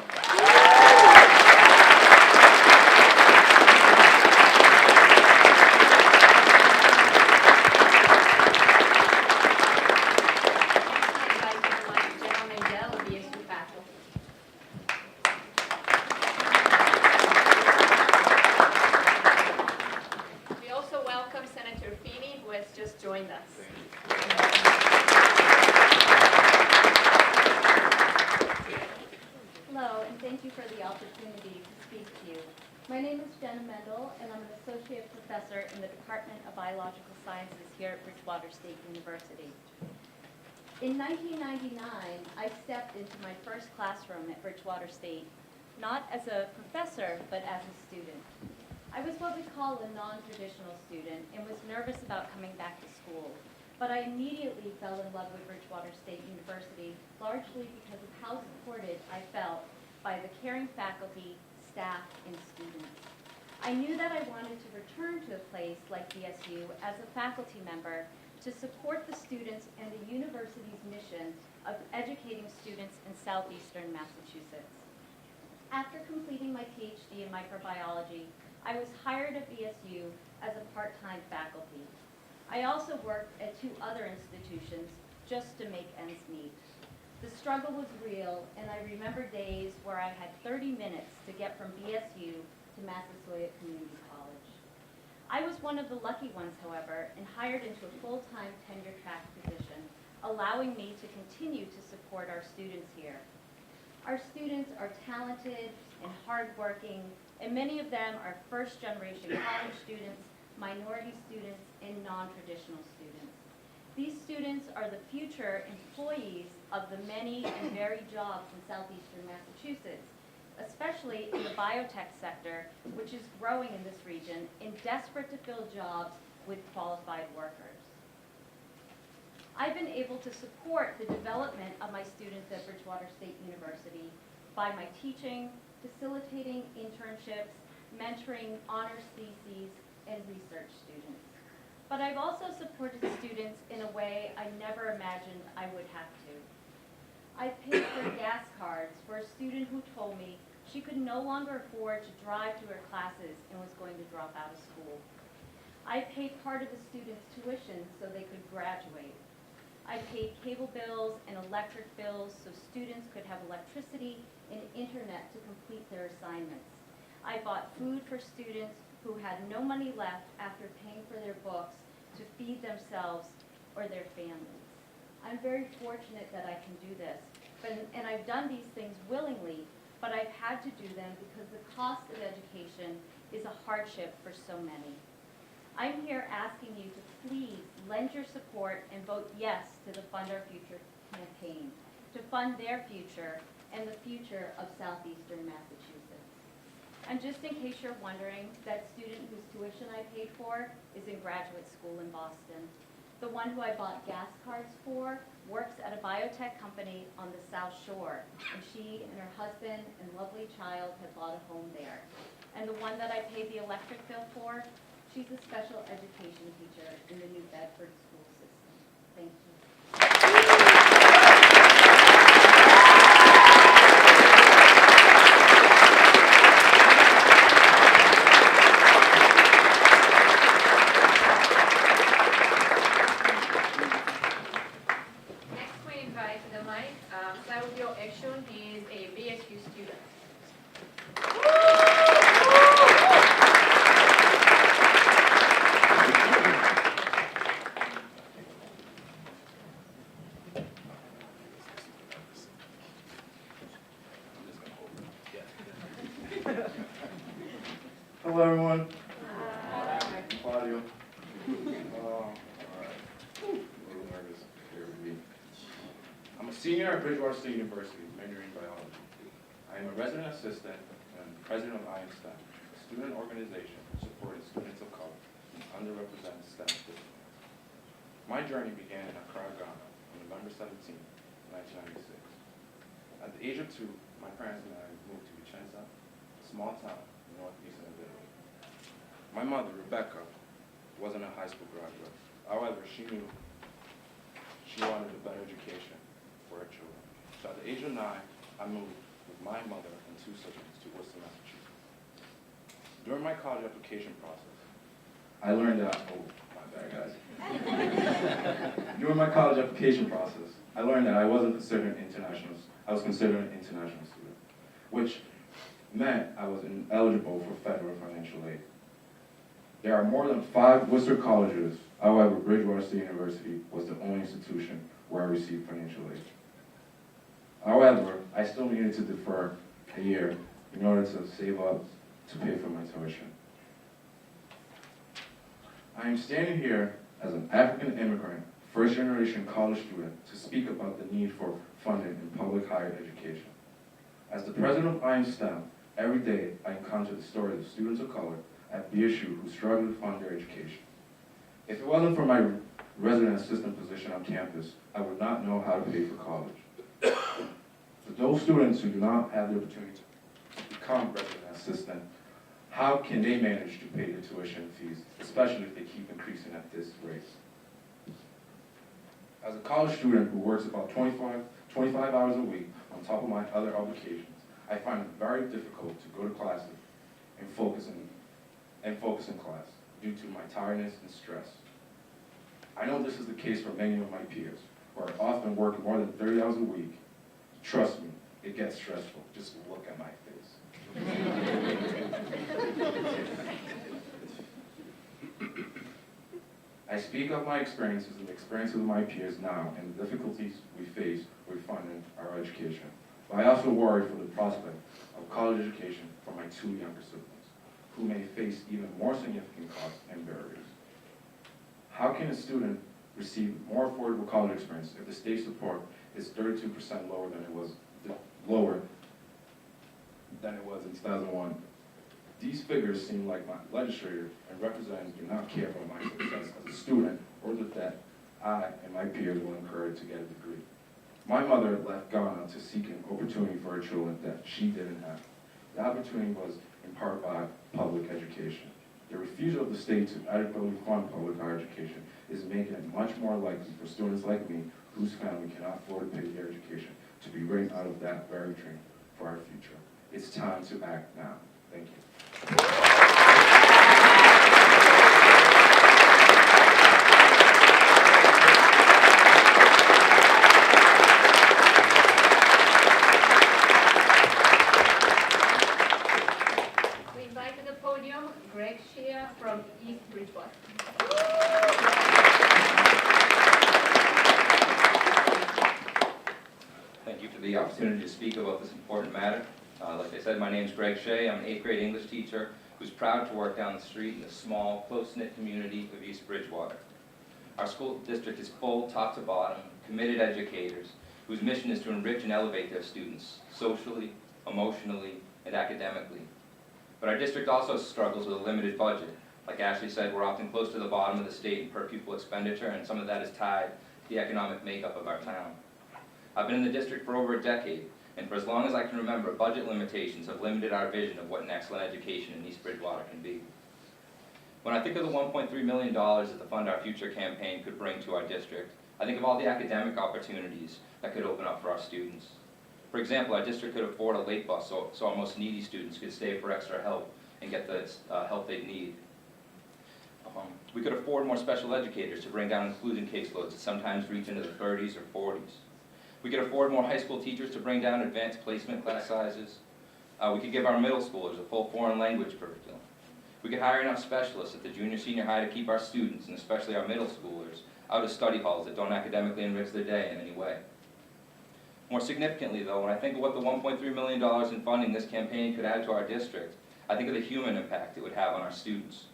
We also welcome Senator Feeney, who has just joined us. Hello, and thank you for the opportunity to speak to you. My name is Jenna Mendel, and I'm an associate professor in the Department of Biological Sciences here at Bridgewater State University. In 1999, I stepped into my first classroom at Bridgewater State, not as a professor, but as a student. I was what we call a non-traditional student and was nervous about coming back to school. But I immediately fell in love with Bridgewater State University, largely because of how supported I felt by the caring faculty, staff, and students. I knew that I wanted to return to a place like BSU as a faculty member to support the students and the university's mission of educating students in southeastern Massachusetts. After completing my PhD in microbiology, I was hired at BSU as a part-time faculty. I also worked at 2 other institutions just to make ends meet. The struggle was real, and I remember days where I had 30 minutes to get from BSU to Massasoit Community College. I was one of the lucky ones, however, and hired into a full-time tenure-track position, allowing me to continue to support our students here. Our students are talented and hardworking, and many of them are first-generation college students, minority students, and non-traditional students. These students are the future employees of the many and varied jobs in southeastern Massachusetts, especially in the biotech sector, which is growing in this region and desperate to fill jobs with qualified workers. I've been able to support the development of my students at Bridgewater State University by my teaching, facilitating internships, mentoring honors theses, and research students. But I've also supported students in a way I never imagined I would have to. I paid for gas cards for a student who told me she could no longer afford to drive to her classes and was going to drop out of school. I paid part of the students' tuition so they could graduate. I paid cable bills and electric bills so students could have electricity and internet to complete their assignments. I bought food for students who had no money left after paying for their books to feed themselves or their families. I'm very fortunate that I can do this, and I've done these things willingly, but I've had to do them because the cost of education is a hardship for so many. I'm here asking you to please lend your support and vote yes to the Fund Our Future campaign, to fund their future and the future of southeastern Massachusetts. And just in case you're wondering, that student whose tuition I paid for is in graduate school in Boston. The one who I bought gas cards for works at a biotech company on the South Shore, and she and her husband and lovely child have bought a home there. And the one that I paid the electric bill for, she's a special education teacher in the New Bedford school system. Thank you. senior at Bridgewater State University, majoring in biology. I am a resident assistant and president of IAMSTEM, a student organization supporting students of color in underrepresented STEM disciplines. My journey began in Accra, Ghana on November 17, 1996. At the age of 2, my parents and I moved to Vicenza, a small town in northeastern Italy. My mother, Rebecca, wasn't a high school graduate. However, she knew she wanted a better education for her children. So at the age of 9, I moved with my mother and 2 siblings to Worcester, Massachusetts. During my college application process, I learned that, oh, my bad guys. During my college application process, I learned that I was considered an international student, which meant I was ineligible for federal financial aid. There are more than 5 Worcester colleges. However, Bridgewater State University was the only institution where I received financial aid. However, I still needed to defer a year in order to save up to pay for my tuition. I am standing here as an African immigrant, first-generation college student to speak about the need for funding in public higher education. As the president of IAMSTEM, every day I encounter the stories of students of color at BSU who struggle to fund their education. If it wasn't for my resident assistant position on campus, I would not know how to pay for college. For those students who do not have the opportunity to become resident assistant, how can they manage to pay their tuition fees, especially if they keep increasing at this rate? As a college student who works about 25 hours a week on top of my other obligations, I find it very difficult to go to classes and focus in class due to my tiredness and stress. I know this is the case for many of my peers, who are often working more than 30 hours a week. Trust me, it gets stressful. Just look at my face. I speak of my experiences and the experiences of my peers now and the difficulties we face with funding our education. But I also worry for the prospect of college education for my 2 younger siblings, who may face even more significant costs and barriers. How can a student receive more affordable college experience if the state support is 32% lower than it was in 2001? These figures seem like my legislature and representatives do not care about my success as a student or the debt I and my peers will incur to get a degree. My mother left Ghana to seek an opportunity for her children that she didn't have. The opportunity was in part by public education. The refusal of the state to adequately fund public higher education is making it much more likely for students like me, whose family cannot afford to pay their education, to be written out of that very dream for our future. It's time to act now. Thank you. We invite to the podium Greg Shea from East Bridgewater. Thank you for the opportunity to speak about this important matter. Like I said, my name is Greg Shea. I'm an 8th grade English teacher who's proud to work down the street in the small, close-knit community of East Bridgewater. Our school district is full, top to bottom, committed educators whose mission is to enrich and elevate their students socially, emotionally, and academically. But our district also struggles with a limited budget. Like Ashley said, we're often close to the bottom of the state in per pupil expenditure, and some of that is tied to the economic makeup of our town. I've been in the district for over a decade, and for as long as I can remember, budget limitations have limited our vision of what an excellent education in East Bridgewater can be. When I think of the $1.3 million that the Fund Our Future campaign could bring to our district, I think of all the academic opportunities that could open up for our students. For example, our district could afford a late bus so our most needy students could stay for extra help and get the help they need. We could afford more special educators to bring down inclusion caseloads that sometimes reach into the 30s or 40s. We could afford more high school teachers to bring down advanced placement class sizes. We could give our middle schoolers a full foreign language curriculum. We could hire enough specialists at the junior senior high to keep our students, and especially our middle schoolers, out of study halls that don't academically enrich their day in any way. More significantly though, when I think of what the $1.3 million in funding this campaign could add to our district, I think of the human impact it would have on our students.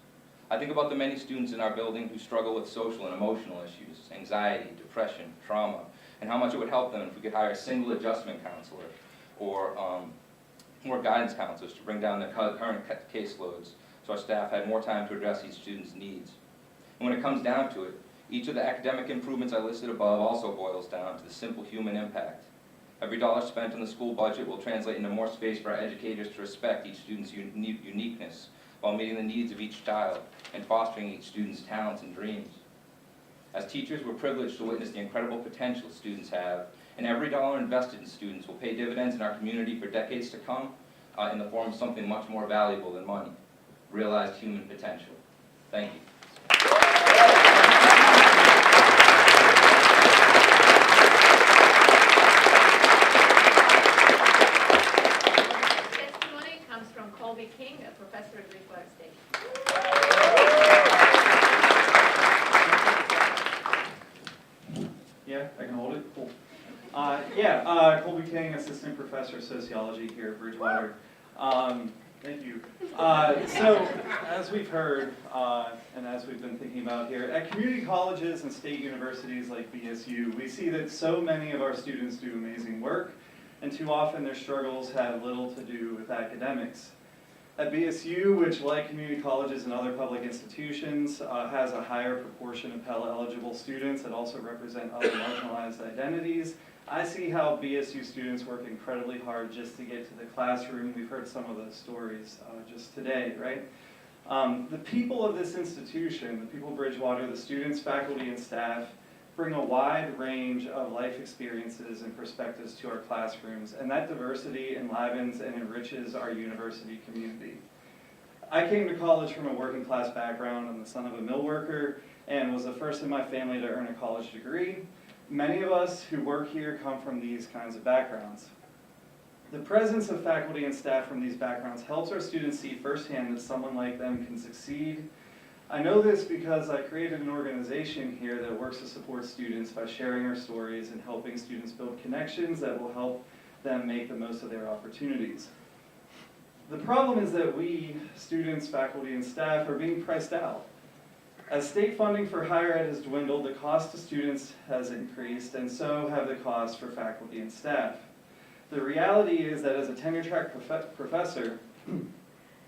I think about the many students in our building who struggle with social and emotional issues, anxiety, depression, trauma, and how much it would help them if we could hire a single adjustment counselor or more guidance counselors to bring down their current caseloads so our staff had more time to address each student's needs. And when it comes down to it, each of the academic improvements I listed above also boils down to the simple human impact. Every dollar spent on the school budget will translate into more space for our educators to respect each student's uniqueness while meeting the needs of each child and fostering each student's talents and dreams. As teachers, we're privileged to witness the incredible potential students have, and every dollar invested in students will pay dividends in our community for decades to come in the form of something much more valuable than money, realized human potential. Thank you. Testimony comes from Colby King, a professor at Bridgewater State. Yeah, I can hold it? Cool. Colby King, Assistant Professor of Sociology here at Bridgewater. Thank you. So, as we've heard, and as we've been thinking about here, at community colleges and state universities like BSU, we see that so many of our students do amazing work, and too often their struggles have little to do with academics. At BSU, which like community colleges and other public institutions, has a higher proportion of Pell-eligible students that also represent other marginalized identities, I see how BSU students work incredibly hard just to get to the classroom. We've heard some of those stories just today, right? The people of this institution, the people of Bridgewater, the students, faculty, and staff, bring a wide range of life experiences and perspectives to our classrooms, and that diversity enlivens and enriches our university community. I came to college from a working class background. I'm the son of a mill worker and was the first in my family to earn a college degree. Many of us who work here come from these kinds of backgrounds. The presence of faculty and staff from these backgrounds helps our students see firsthand that someone like them can succeed. I know this because I created an organization here that works to support students by sharing our stories and helping students build connections that will help them make the most of their opportunities. The problem is that we, students, faculty, and staff, are being priced out. As state funding for higher ed has dwindled, the cost to students has increased, and so have the costs for faculty and staff. The reality is that as a tenure-track professor,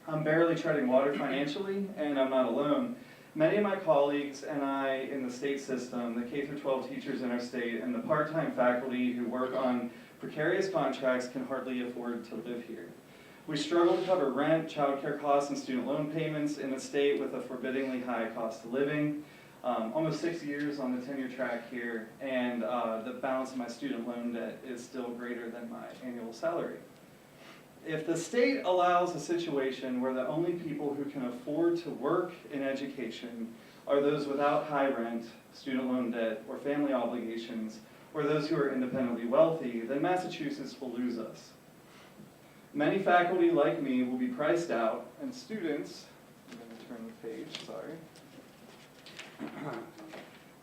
I'm barely treading water financially, and I'm not alone. Many of my colleagues and I in the state system, the K-12 teachers in our state, and the part-time faculty who work on precarious contracts can hardly afford to live here. We struggle to cover rent, childcare costs, and student loan payments in a state with a forbiddingly high cost of living. Almost 6 years on the tenure track here, and the balance of my student loan debt is still greater than my annual salary. If the state allows a situation where the only people who can afford to work in education are those without high rent, student loan debt, or family obligations, or those who are independently wealthy, then Massachusetts will lose us. Many faculty like me will be priced out, and students, I'm going to turn the page, sorry.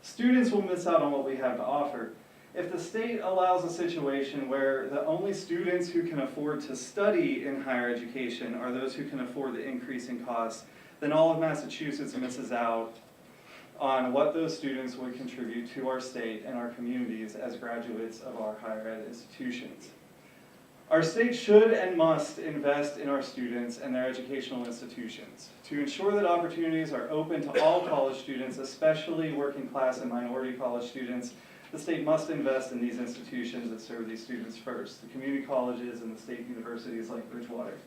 Students will miss out on what we have to offer. If the state allows a situation where the only students who can afford to study in higher education are those who can afford the increasing costs, then all of Massachusetts misses out on what those students would contribute to our state and our communities as graduates of our higher ed institutions. Our state should and must invest in our students and their educational institutions. To ensure that opportunities are open to all college students, especially working class and minority college students, the state must invest in these institutions that serve these students first, the community colleges and the state universities like Bridgewater.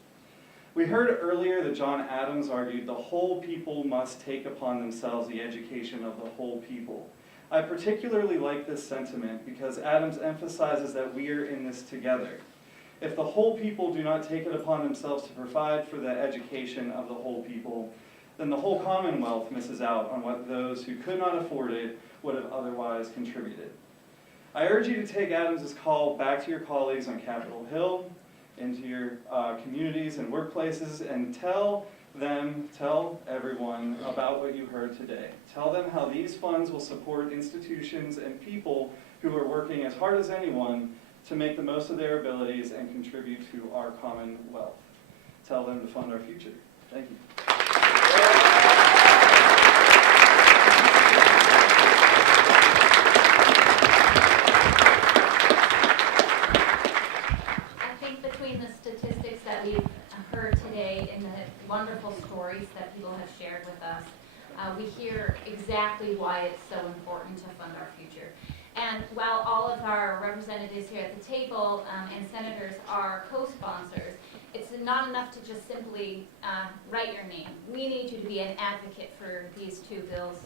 We heard earlier that John Adams argued the whole people must take upon themselves the education of the whole people. I particularly like this sentiment because Adams emphasizes that we are in this together. If the whole people do not take it upon themselves to provide for the education of the whole people, then the whole Commonwealth misses out on what those who could not afford it would have otherwise contributed. I urge you to take Adams's call back to your colleagues on Capitol Hill, into your communities and workplaces, and tell everyone about what you heard today. Tell them how these funds will support institutions and people who are working as hard as anyone to make the most of their abilities and contribute to our common wealth. Tell them to fund our future. Thank you. we hear exactly why it's so important to fund our future. And while all of our representatives here at the table and senators are co-sponsors, it's not enough to just simply write your name. We need you to be an advocate for these two bills.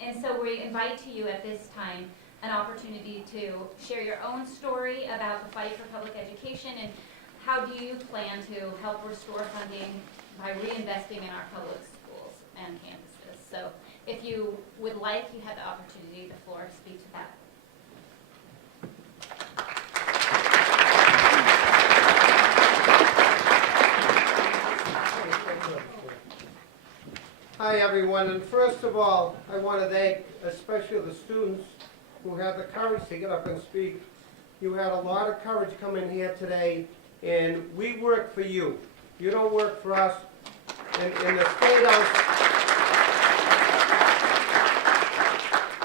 And so we invite to you at this time an opportunity to share your own story about the fight for public education and how do you plan to help restore funding by reinvesting in our public schools and campuses. So if you would like, you have the opportunity, the floor, to speak to that. Hi everyone, and first of all, I want to thank especially the students who had the courage to get up and speak. You had a lot of courage coming here today, and we work for you. You don't work for us. In the State House,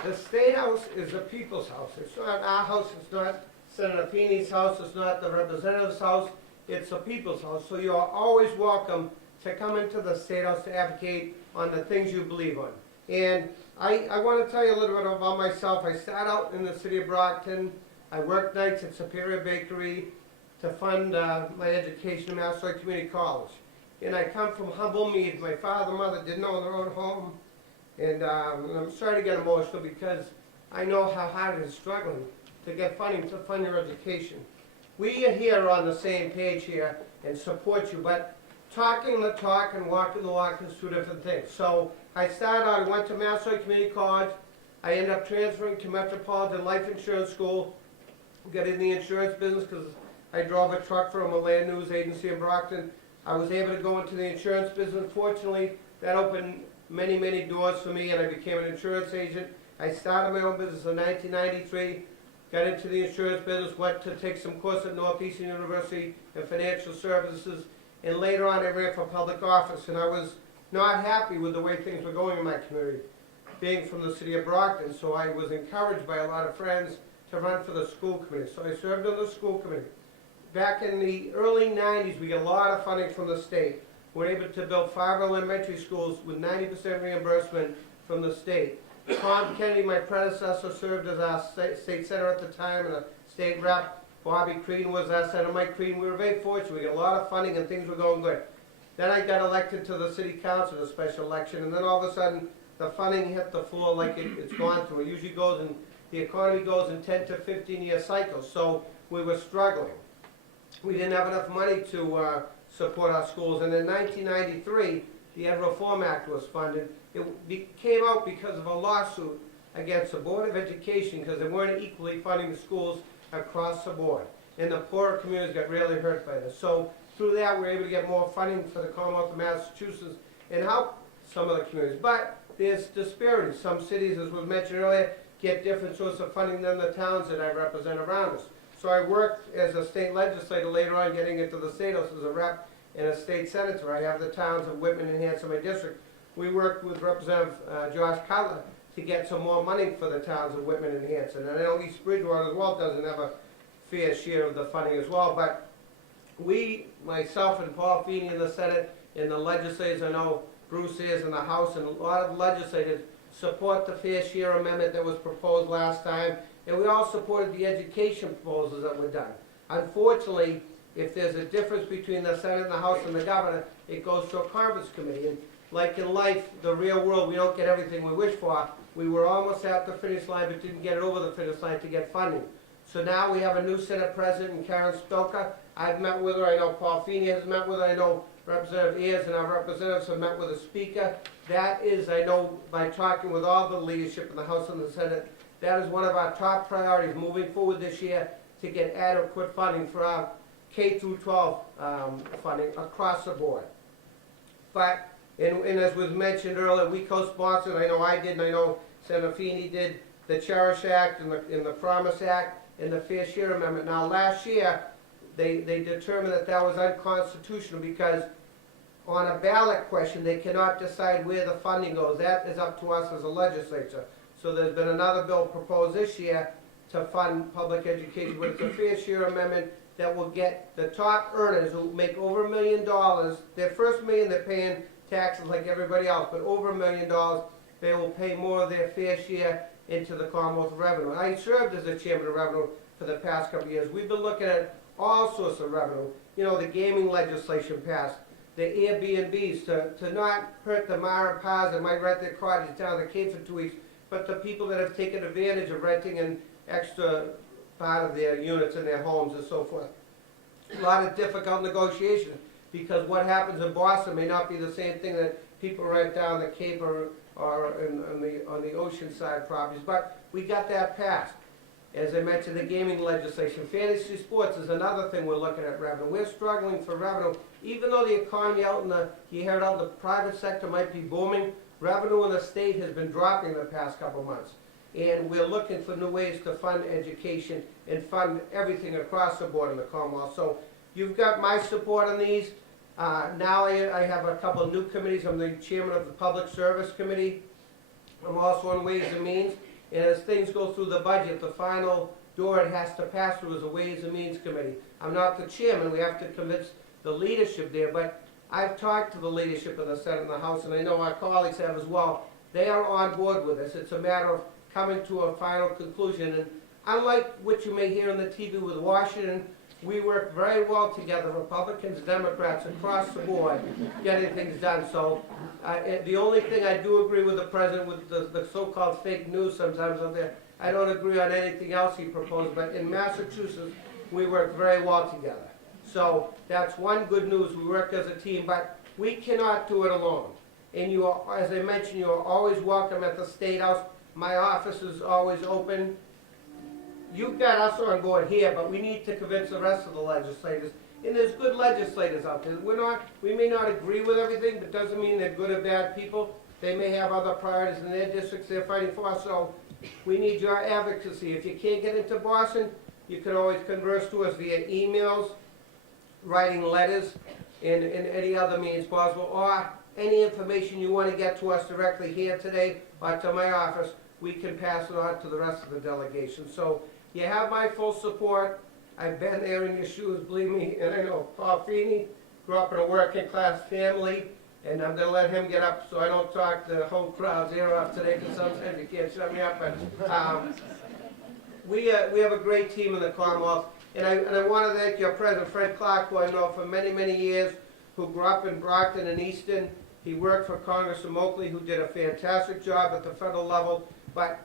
the State House is the people's house. It's not our house, it's not Senator Feeney's house, it's not the representative's house, it's the people's house. So you are always welcome to come into the State House to advocate on the things you believe on. And I want to tell you a little bit about myself. I started out in the city of Brockton. I worked nights at Superior Bakery to fund my education at Massasoit Community College. And I come from humble means. My father and mother didn't own their own home. And I'm sorry to get emotional because I know how hard it is struggling to get funding to fund your education. We here are on the same page here and support you, but talking the talk and walking the walk is two different things. So I started out, I went to Massasoit Community College. I ended up transferring to Metropolitan Life Insurance School, got in the insurance business because I drove a truck from a land news agency in Brockton. I was able to go into the insurance business. Fortunately, that opened many, many doors for me, and I became an insurance agent. I started my own business in 1993, got into the insurance business, went to take some course at Northeastern University in financial services, and later on I ran for public office, and I was not happy with the way things were going in my community, being from the city of Brockton, so I was encouraged by a lot of friends to run for the school committee. So I served on the school committee. Back in the early 90s, we got a lot of funding from the state. We were able to build 5 elementary schools with 90% reimbursement from the state. Tom Kennedy, my predecessor, served as our state senator at the time and a state rep. Bobby Creedon was our senator. Mike Creedon. We were very fortunate. We got a lot of funding and things were going good. Then I got elected to the city council in a special election, and then all of a sudden the funding hit the floor like it's gone through. It usually goes in, the economy goes in 10 to 15-year cycles, so we were struggling. We didn't have enough money to support our schools, and in 1993, the Ed Reform Act was funded. It came out because of a lawsuit against the Board of Education because they weren't equally funding the schools across the board. And the poorer communities got really hurt by this. So through that, we were able to get more funding for the Commonwealth of Massachusetts and help some of the communities. But there's disparities. Some cities, as was mentioned earlier, get different sources of funding than the towns that I represent around us. So I worked as a state legislator later on, getting into the state house as a rep and a state senator. I have the towns of Whitman and Hanson in my district. We worked with Representative Josh Cutler to get some more money for the towns of Whitman and Hanson. And I know East Bridgewater as well doesn't have a fair share of the funding as well. But we, myself and Paul Feeney in the Senate, and the legislators, I know Bruce is in the House, and a lot of legislators support the fair share amendment that was proposed last time. And we all supported the education proposals that were done. Unfortunately, if there's a difference between the Senate and the House and the governor, it goes to a conference committee. And like in life, the real world, we don't get everything we wish for. We were almost at the finish line, but didn't get it over the finish line to get funding. So now we have a new Senate President, Karen Spilka. I've met with her. I know Paul Feeney has met with her. I know Representative Ayers and our representatives have met with the Speaker. That is, I know by talking with all the leadership in the House and the Senate, that is one of our top priorities moving forward this year to get adequate funding for our K through 12 funding across the board. But, and as was mentioned earlier, we co-sponsored, I know I did, and I know Senator Feeney did, the Cherish Act and the Promise Act and the Fair Share Amendment. Now last year, they determined that that was unconstitutional because on a ballot question, they cannot decide where the funding goes. That is up to us as a legislature. So there's been another bill proposed this year to fund public education, but it's a Fair Share Amendment that will get the top earners who make over $1 million, their first $1 million they're paying taxes like everybody else, but over $1 million, they will pay more of their fair share into the Commonwealth revenue. I served as the chairman of revenue for the past couple of years. We've been looking at all sorts of revenue. You know, the gaming legislation passed, the Airbnbs, to not hurt the ma and pas that might rent their cottage down the Cape for 2 weeks, but the people that have taken advantage of renting an extra part of their units in their homes and so forth. A lot of difficult negotiations, because what happens in Boston may not be the same thing that people rent down the Cape or on the ocean side properties, but we got that passed. As I mentioned, the gaming legislation. Fantasy sports is another thing we're looking at revenue. We're struggling for revenue. Even though the economy out in the, you heard out in the private sector might be booming, revenue in the state has been dropping the past couple months. And we're looking for new ways to fund education and fund everything across the board in the Commonwealth. So you've got my support on these. Now I have a couple of new committees. I'm the chairman of the Public Service Committee. I'm also on Ways and Means. And as things go through the budget, the final door it has to pass through is a Ways and Means Committee. I'm not the chairman. We have to convince the leadership there. But I've talked to the leadership of the Senate and the House, and I know our colleagues have as well. They are on board with this. It's a matter of coming to a final conclusion. And unlike what you may hear on the TV with Washington, we work very well together, Republicans, Democrats, across the board, getting things done. So the only thing I do agree with the president with the so-called fake news sometimes out there, I don't agree on anything else he proposed, but in Massachusetts, we work very well together. So that's one good news. We work as a team, but we cannot do it alone. And you are, as I mentioned, you are always welcome at the State House. My office is always open. You've got us on board here, but we need to convince the rest of the legislators. And there's good legislators out there. We may not agree with everything, but doesn't mean they're good or bad people. They may have other priorities in their districts they're fighting for. So we need your advocacy. If you can't get into Boston, you can always converse to us via emails, writing letters, and any other means possible, or any information you want to get to us directly here today or to my office, we can pass it on to the rest of the delegation. So you have my full support. I've been there in your shoes, believe me, and I know Paul Feeney grew up in a working class family, and I'm going to let him get up so I don't talk the whole crowd's ear off today, because sometimes you can't shut me up. But we have a great team in the Commonwealth, and I want to thank your president, Fred Clark, who I know for many, many years, who grew up in Brockton and Easton. He worked for Congressman Moakley, who did a fantastic job at the federal level. But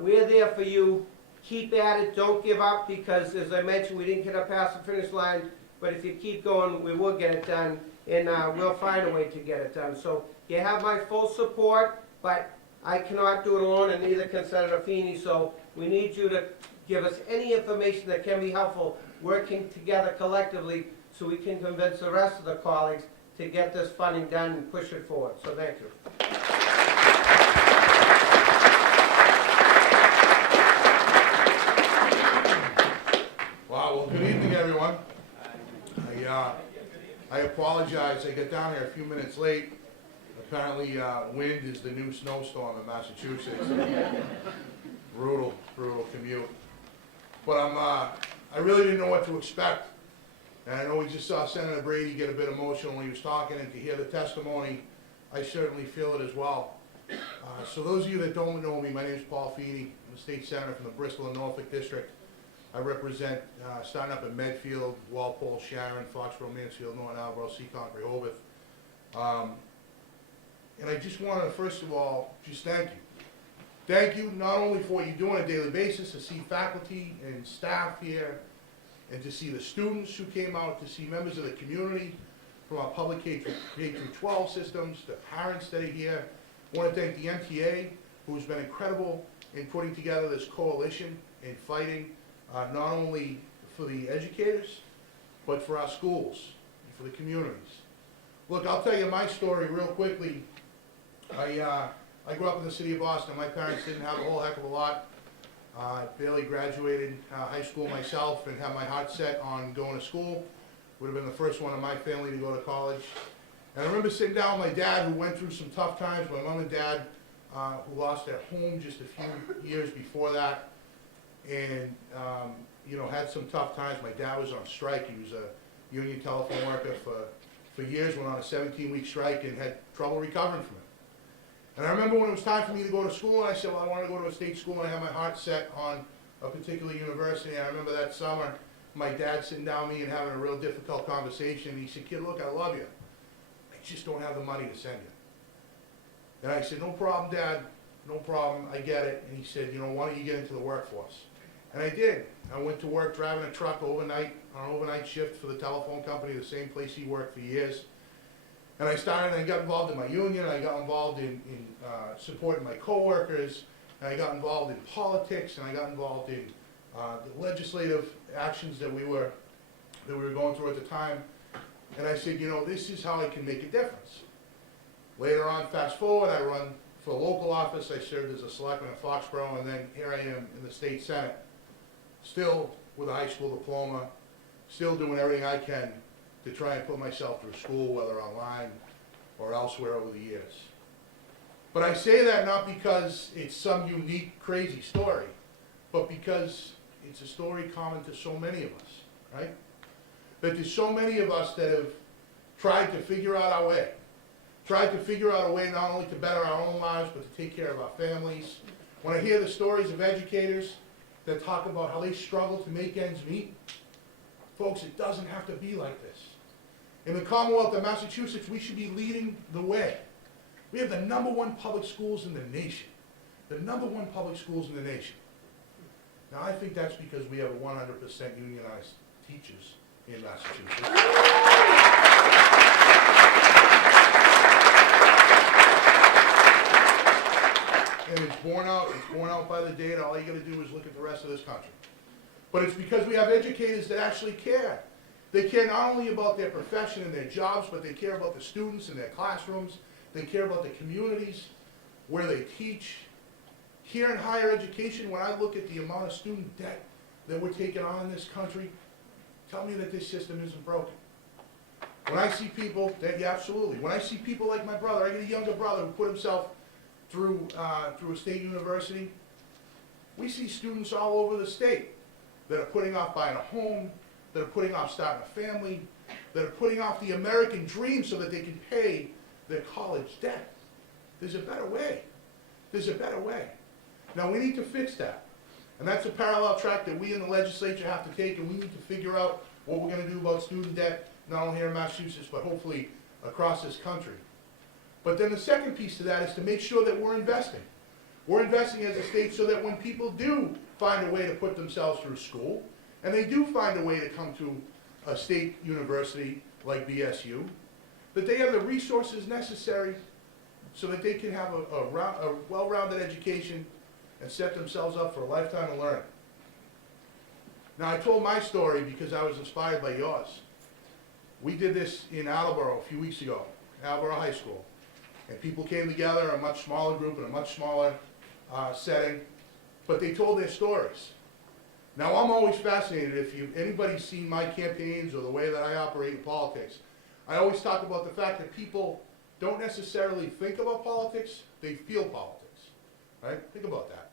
we're there for you. Keep at it. Don't give up, because, as I mentioned, we didn't get up past the finish line. But if you keep going, we will get it done, and we'll find a way to get it done. So you have my full support, but I cannot do it alone, and neither can Senator Feeney. So we need you to give us any information that can be helpful, working together collectively so we can convince the rest of the colleagues to get this funding done and push it forward. So thank you. Wow, well, good evening, everyone. I apologize, I got down here a few minutes late. Apparently, wind is the new snowstorm in Massachusetts. Brutal commute. But I really didn't know what to expect. And I know we just saw Senator Brady get a bit emotional when he was talking, and to hear the testimony, I certainly feel it as well. So those of you that don't know me, my name is Paul Feeney. I'm a state senator from the Bristol and Norfolk District. I represent, starting up in Medfield, Walpole, Sharon, Foxborough, Mansfield, Norton Attleboro, Seacon, Rehoboth. And I just want to, first of all, just thank you. Thank you not only for what you do on a daily basis, to see faculty and staff here, and to see the students who came out, to see members of the community from our public K-12 systems, the parents that are here. I want to thank the MTA, who's been incredible in putting together this coalition and fighting not only for the educators, but for our schools and for the communities. Look, I'll tell you my story real quickly. I grew up in the city of Boston. My parents didn't have a whole heck of a lot. I barely graduated high school myself and had my heart set on going to school. Would have been the first one in my family to go to college. And I remember sitting down with my dad, who went through some tough times. My mom and dad, who lost their home just a few years before that, and you know, had some tough times. My dad was on strike. He was a union telephone worker for for years, went on a 17-week strike and had trouble recovering from it. And I remember when it was time for me to go to school, and I said, well, I want to go to a state school, and I had my heart set on a particular university. I remember that summer, my dad sitting down with me and having a real difficult conversation. He said, kid, look, I love you. I just don't have the money to send you. And I said, no problem, Dad, no problem, I get it. And he said, you know, why don't you get into the workforce? And I did. I went to work driving a truck overnight, on an overnight shift for the telephone company, the same place he worked for years. And I started, and I got involved in my union, I got involved in supporting my coworkers, and I got involved in politics, and I got involved in the legislative actions that we were going through at the time. And I said, you know, this is how I can make a difference. Later on, fast forward, I run for a local office. I served as a selectman in Foxborough, and then here I am in the state senate, still with a high school diploma, still doing everything I can to try and put myself through school, whether online or elsewhere over the years. But I say that not because it's some unique, crazy story, but because it's a story common to so many of us, right? That there's so many of us that have tried to figure out our way. Tried to figure out a way not only to better our own lives, but to take care of our families. When I hear the stories of educators that talk about how they struggle to make ends meet, folks, it doesn't have to be like this. In the Commonwealth of Massachusetts, we should be leading the way. We have the #1 public schools in the nation. The #1 public schools in the nation. Now, I think that's because we have 100% unionized teachers in Massachusetts. And it's borne out by the data. All you gotta do is look at the rest of this country. But it's because we have educators that actually care. They care not only about their profession and their jobs, but they care about the students in their classrooms. They care about the communities where they teach. Here in higher education, when I look at the amount of student debt that we're taking on in this country, tell me that this system isn't broken. When I see people, yeah, absolutely. When I see people like my brother, I got a younger brother who put himself through a state university. We see students all over the state that are putting off buying a home, that are putting off starting a family, that are putting off the American dream so that they can pay their college debt. There's a better way. There's a better way. Now, we need to fix that. And that's a parallel track that we in the legislature have to take, and we need to figure out what we're going to do about student debt, not only here in Massachusetts, but hopefully across this country. But then the second piece to that is to make sure that we're investing. We're investing as a state so that when people do find a way to put themselves through school, and they do find a way to come to a state university like BSU, that they have the resources necessary so that they can have a well-rounded education and set themselves up for a lifetime of learning. Now, I told my story because I was inspired by yours. We did this in Attleboro a few weeks ago, Attleboro High School. And people came together, a much smaller group in a much smaller setting, but they told their stories. Now, I'm always fascinated, if anybody's seen my campaigns or the way that I operate in politics, I always talk about the fact that people don't necessarily think about politics, they feel politics, right? Think about that.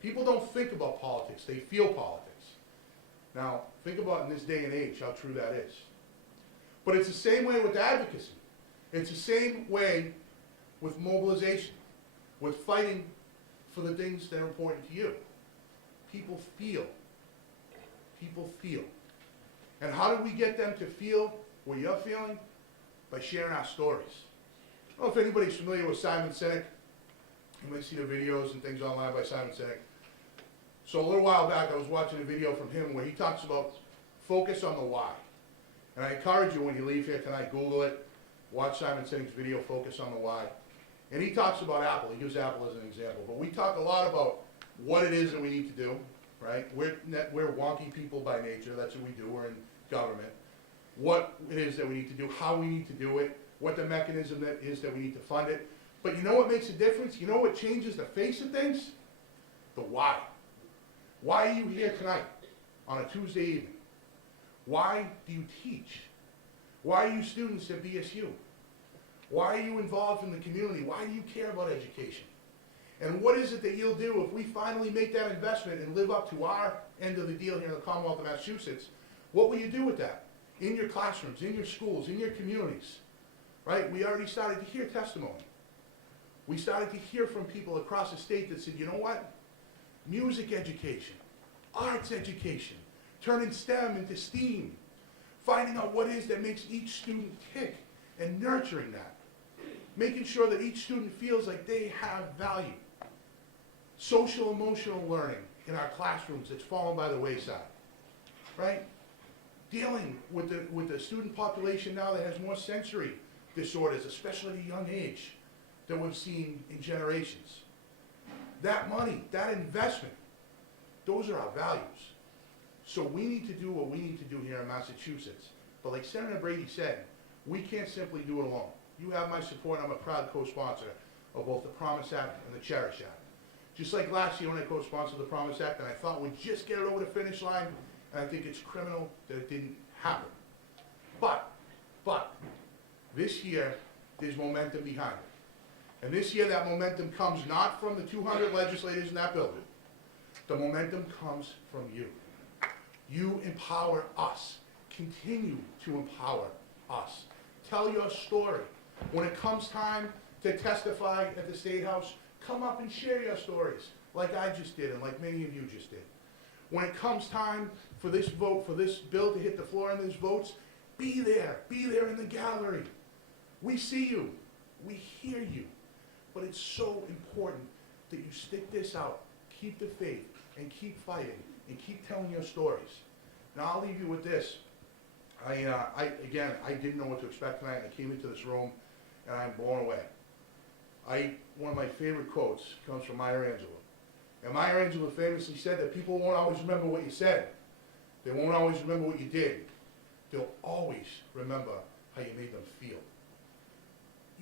People don't think about politics, they feel politics. Now, think about in this day and age how true that is. But it's the same way with advocacy. It's the same way with mobilization, with fighting for the things that are important to you. People feel. People feel. And how do we get them to feel what you're feeling? By sharing our stories. I don't know if anybody's familiar with Simon Sinek. You might see the videos and things online by Simon Sinek. So a little while back I was watching a video from him where he talks about focus on the why. And I encourage you when you leave here tonight, Google it, watch Simon Sinek's video, Focus on the Why. And he talks about Apple. He gives Apple as an example. But we talk a lot about what it is that we need to do, right? We're wonky people by nature. That's what we do. We're in government. What it is that we need to do, how we need to do it, what the mechanism that is that we need to fund it. But you know what makes a difference? You know what changes the face of things? The why. Why are you here tonight on a Tuesday evening? Why do you teach? Why are you students at BSU? Why are you involved in the community? Why do you care about education? And what is it that you'll do if we finally make that investment and live up to our end of the deal here in the Commonwealth of Massachusetts? What will you do with that? In your classrooms, in your schools, in your communities? right? We already started to hear testimony. We started to hear from people across the state that said, you know what? Music education, arts education, turning STEM into STEAM, finding out what it is that makes each student tick and nurturing that, making sure that each student feels like they have value. Social emotional learning in our classrooms that's fallen by the wayside, right? Dealing with the student population now that has more sensory disorders, especially at a young age, than we've seen in generations. That money, that investment, those are our values. So we need to do what we need to do here in Massachusetts. But like Senator Brady said, we can't simply do it alone. You have my support. I'm a proud co-sponsor of both the Promise Act and the Cherish Act. Just like last year when I co-sponsored the Promise Act, and I thought we'd just get it over the finish line, and I think it's criminal that it didn't happen. But, this year, there's momentum behind it. And this year, that momentum comes not from the 200 legislators in that building. The momentum comes from you. You empower us. Continue to empower us. Tell your story. When it comes time to testify at the State House, come up and share your stories, like I just did and like many of you just did. When it comes time for this vote, for this bill to hit the floor and there's votes, be there in the gallery. We see you, we hear you, but it's so important that you stick this out, keep the faith, and keep fighting, and keep telling your stories. Now I'll leave you with this. I didn't know what to expect tonight. I came into this room and I'm blown away. One of my favorite quotes comes from Maya Angelou. And Maya Angelou famously said that people won't always remember what you said. They won't always remember what you did. They'll always remember how you made them feel.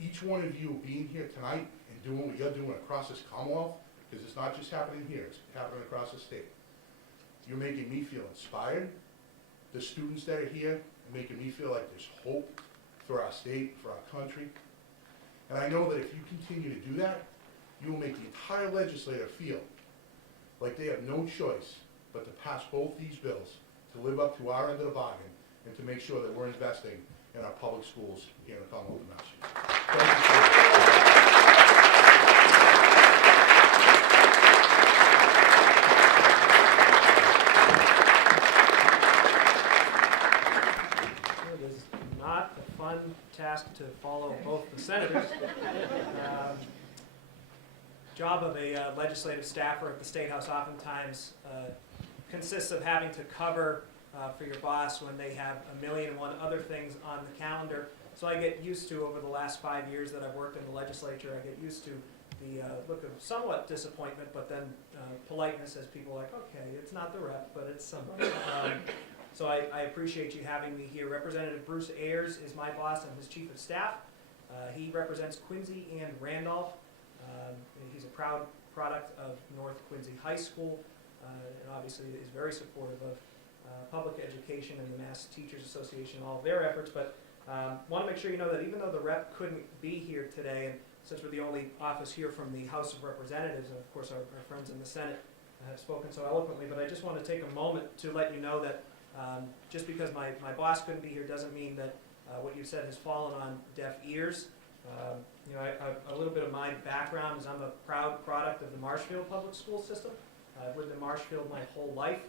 Each one of you being here tonight and doing what you're doing across this Commonwealth, because it's not just happening here, it's happening across the state. You're making me feel inspired. The students that are here are making me feel like there's hope for our state, for our country. And I know that if you continue to do that, you will make the entire legislature feel like they have no choice but to pass both these bills to live up to our end of the bargain and to make sure that we're investing in our public schools here in the Commonwealth of Massachusetts. It is not a fun task to follow both the senators. Job of a legislative staffer at the State House oftentimes consists of having to cover for your boss when they have 1,000,001 other things on the calendar. So I get used to, over the last 5 years that I've worked in the legislature, I get used to the look of somewhat disappointment, but then politeness as people are like, okay, it's not the rep, but it's somebody. So I appreciate you having me here. Representative Bruce Ayers is my boss. I'm his chief of staff. He represents Quincy and Randolph. He's a proud product of North Quincy High School, and obviously is very supportive of public education and the Mass Teachers Association, all of their efforts. But want to make sure you know that even though the rep couldn't be here today, and since we're the only office here from the House of Representatives, and of course our friends in the Senate have spoken so eloquently, but I just want to take a moment to let you know that just because my boss couldn't be here doesn't mean that what you said has fallen on deaf ears. A little bit of my background is I'm a proud product of the Marshfield public school system. I've lived in Marshfield my whole life.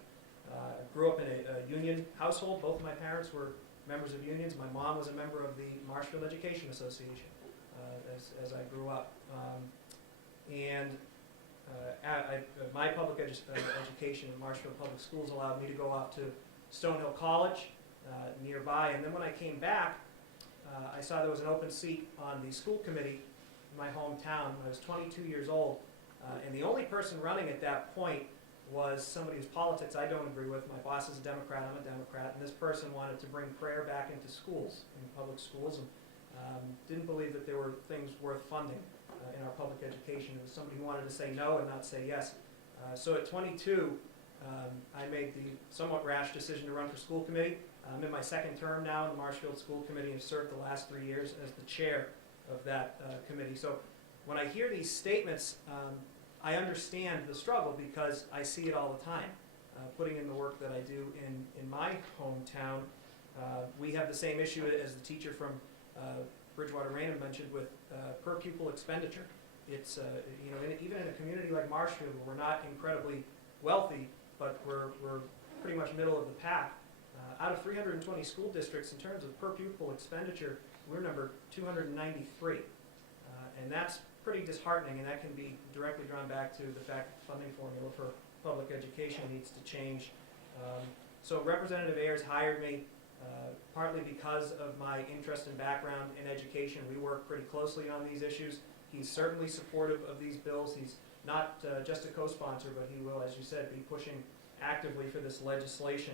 Grew up in a union household. Both of my parents were members of unions. My mom was a member of the Marshfield Education Association as I grew up. My public education in Marshfield Public Schools allowed me to go off to Stonehill College nearby. And then when I came back, I saw there was an open seat on the school committee in my hometown when I was 22 years old. And the only person running at that point was somebody whose politics I don't agree with. My boss is a Democrat, I'm a Democrat, and this person wanted to bring prayer back into schools, in public schools, and didn't believe that there were things worth funding in our public education. It was somebody who wanted to say no and not say yes. So at 22, I made the somewhat rash decision to run for school committee. I'm in my second term now in the Marshfield School Committee and have served the last 3 years as the chair of that committee. So when I hear these statements, I understand the struggle because I see it all the time. Putting in the work that I do in my hometown, we have the same issue as the teacher from Bridgewater Raynham mentioned with per pupil expenditure. It's, even in a community like Marshfield, where we're not incredibly wealthy, but we're pretty much middle of the pack. Out of 320 school districts, in terms of per pupil expenditure, we're number 293. And that's pretty disheartening, and that can be directly drawn back to the fact that the funding formula for public education needs to change. So Representative Ayers hired me partly because of my interest and background in education. We work pretty closely on these issues. He's certainly supportive of these bills. He's not just a co-sponsor, but he will, as you said, be pushing actively for this legislation.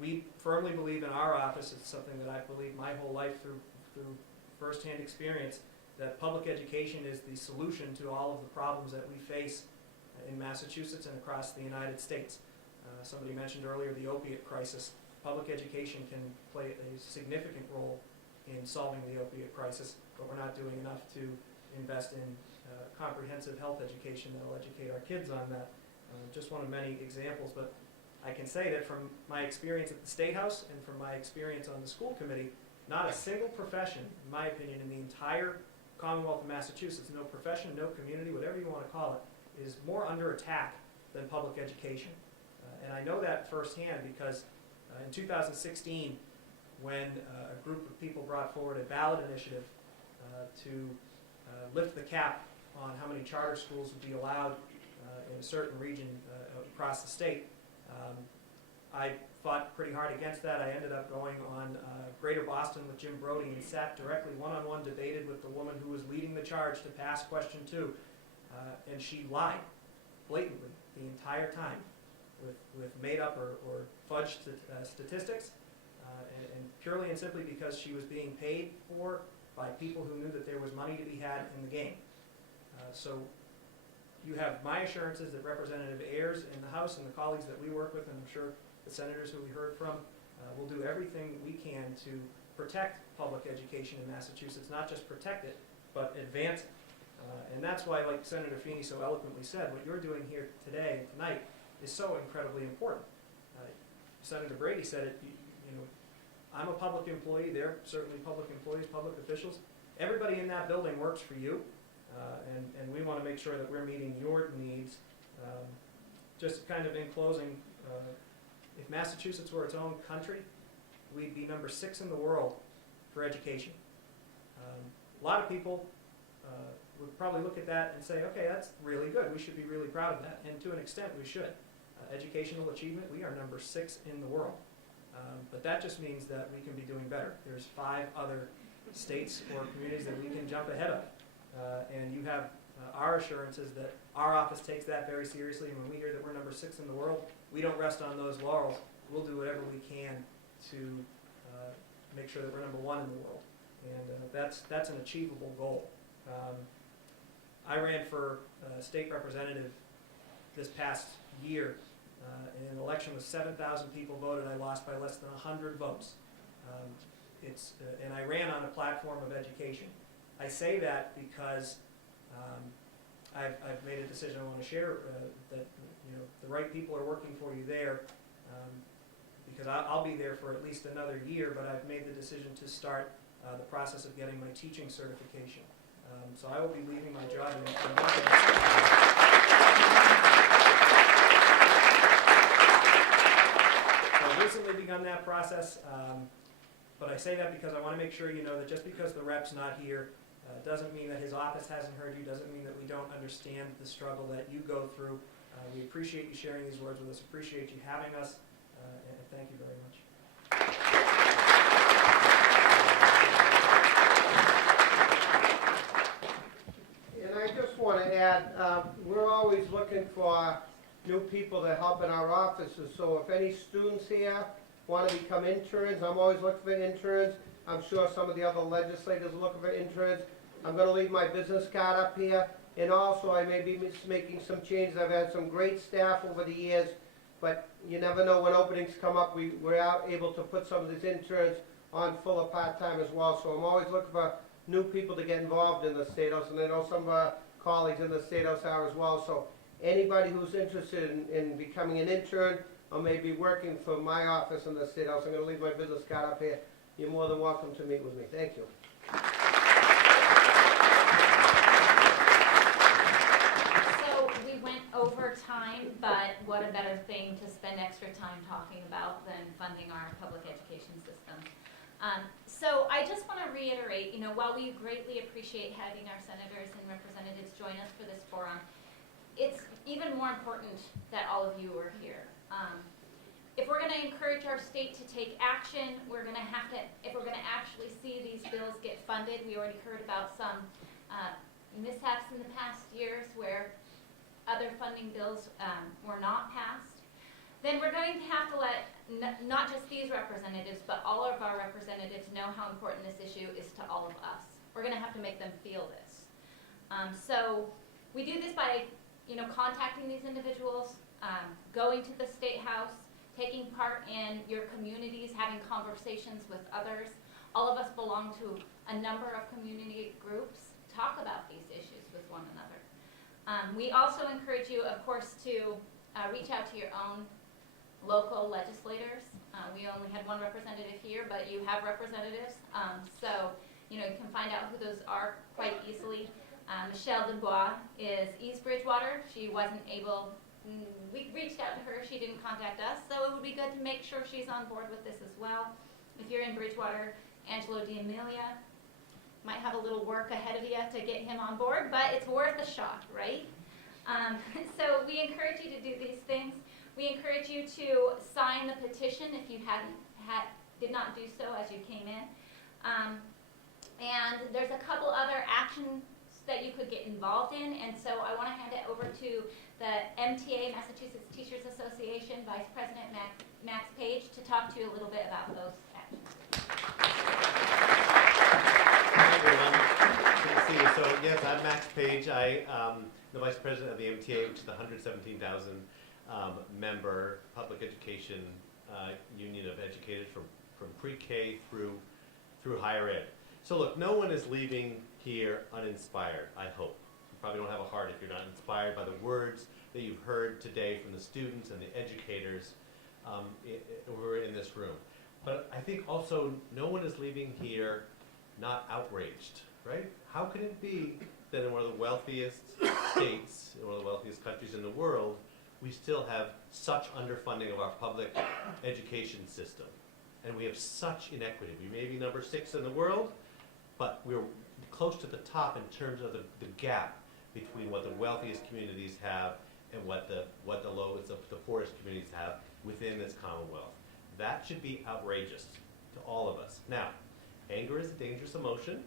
We firmly believe in our office, it's something that I've believed my whole life through firsthand experience, that public education is the solution to all of the problems that we face in Massachusetts and across the United States. Somebody mentioned earlier the opiate crisis. Public education can play a significant role in solving the opiate crisis, but we're not doing enough to invest in comprehensive health education that will educate our kids on that. Just one of many examples, but I can say that from my experience at the State House and from my experience on the school committee, not a single profession, in my opinion, in the entire Commonwealth of Massachusetts, no profession, no community, whatever you want to call it, is more under attack than public education. And I know that firsthand because in 2016, when a group of people brought forward a ballot initiative to lift the cap on how many charter schools would be allowed in a certain region across the state, I fought pretty hard against that. I ended up going on Greater Boston with Jim Brody and sat directly one-on-one, debated with the woman who was leading the charge to pass question 2, and she lied blatantly the entire time with made up or fudged statistics, and purely and simply because she was being paid for by people who knew that there was money to be had in the game. So you have my assurances that Representative Ayers in the House and the colleagues that we work with, and I'm sure the senators who we heard from, will do everything we can to protect public education in Massachusetts, not just protect it, but advance it. And that's why, like Senator Feeney so eloquently said, what you're doing here today, tonight, is so incredibly important. Senator Brady said it, I'm a public employee, they're certainly public employees, public officials. Everybody in that building works for you, and we want to make sure that we're meeting your needs. Just kind of in closing, if Massachusetts were its own country, we'd be number 6 in the world for education. A lot of people would probably look at that and say, okay, that's really good, we should be really proud of that, and to an extent we should. Educational achievement, we are number 6 in the world. But that just means that we can be doing better. There's 5 other states or communities that we can jump ahead of. And you have our assurances that our office takes that very seriously, and when we hear that we're number 6 in the world, we don't rest on those laurels. We'll do whatever we can to make sure that we're number 1 in the world. And that's an achievable goal. I ran for state representative this past year. In an election with 7,000 people voted, I lost by less than 100 votes. And I ran on a platform of education. I say that because I've made a decision I want to share that the right people are working for you there, because I'll be there for at least another year, but I've made the decision to start the process of getting my teaching certification. So I will be leaving my job in a month. I've recently begun that process, but I say that because I want to make sure you know that just because the rep's not here doesn't mean that his office hasn't heard you, doesn't mean that we don't understand the struggle that you go through. We appreciate you sharing these words with us, appreciate you having us, and thank you very much. And I just want to add, we're always looking for new people to help in our offices, so if any students here want to become interns, I'm always looking for interns. I'm sure some of the other legislators are looking for interns. I'm going to leave my business card up here, and also I may be making some changes. I've had some great staff over the years, but you never know when openings come up. We're able to put some of these interns on full or part-time as well, so I'm always looking for new people to get involved in the State House, and I know some of our colleagues in the State House are as well. So anybody who's interested in becoming an intern or maybe working for my office in the State House, I'm going to leave my business card up here. you're more than welcome to meet with me. Thank you. So we went over time, but what a better thing to spend extra time talking about than funding our public education system. So I just want to reiterate, while we greatly appreciate having our senators and representatives join us for this forum, it's even more important that all of you are here. If we're going to encourage our state to take action, we're going to have to, if we're going to actually see these bills get funded, we already heard about some mishaps in the past years where other funding bills were not passed, then we're going to have to let not just these representatives, but all of our representatives know how important this issue is to all of us. We're going to have to make them feel this. So we do this by, contacting these individuals, going to the State House, taking part in your communities, having conversations with others. All of us belong to a number of community groups. Talk about these issues with one another. We also encourage you, of course, to reach out to your own local legislators. We only had one representative here, but you have representatives. So, you can find out who those are quite easily. Michelle Dubois is East Bridgewater. She wasn't able, we reached out to her, she didn't contact us, so it would be good to make sure she's on board with this as well. If you're in Bridgewater, Angelo D'Amelia might have a little work ahead of you to get him on board, but it's worth a shot, right? So we encourage you to do these things. We encourage you to sign the petition if you did not do so as you came in. And there's a couple other actions that you could get involved in, and so I want to hand it over to the MTA, Massachusetts Teachers Association, Vice President Max Page, to talk to you a little bit about those actions. Hi everyone, good to see you. So yes, I'm Max Page. I'm the Vice President of the MTA, which is the 117,000 member public education union of educators from pre-K through higher ed. So look, no one is leaving here uninspired, I hope. You probably don't have a heart if you're not inspired by the words that you've heard today from the students and the educators who are in this room. But I think also no one is leaving here not outraged, right? How can it be that in one of the wealthiest states, in one of the wealthiest countries in the world, we still have such underfunding of our public education system? And we have such inequity. We may be number 6 in the world, but we're close to the top in terms of the gap between what the wealthiest communities have and what the lowest, the poorest communities have within this Commonwealth. That should be outrageous to all of us. Now, anger is a dangerous emotion,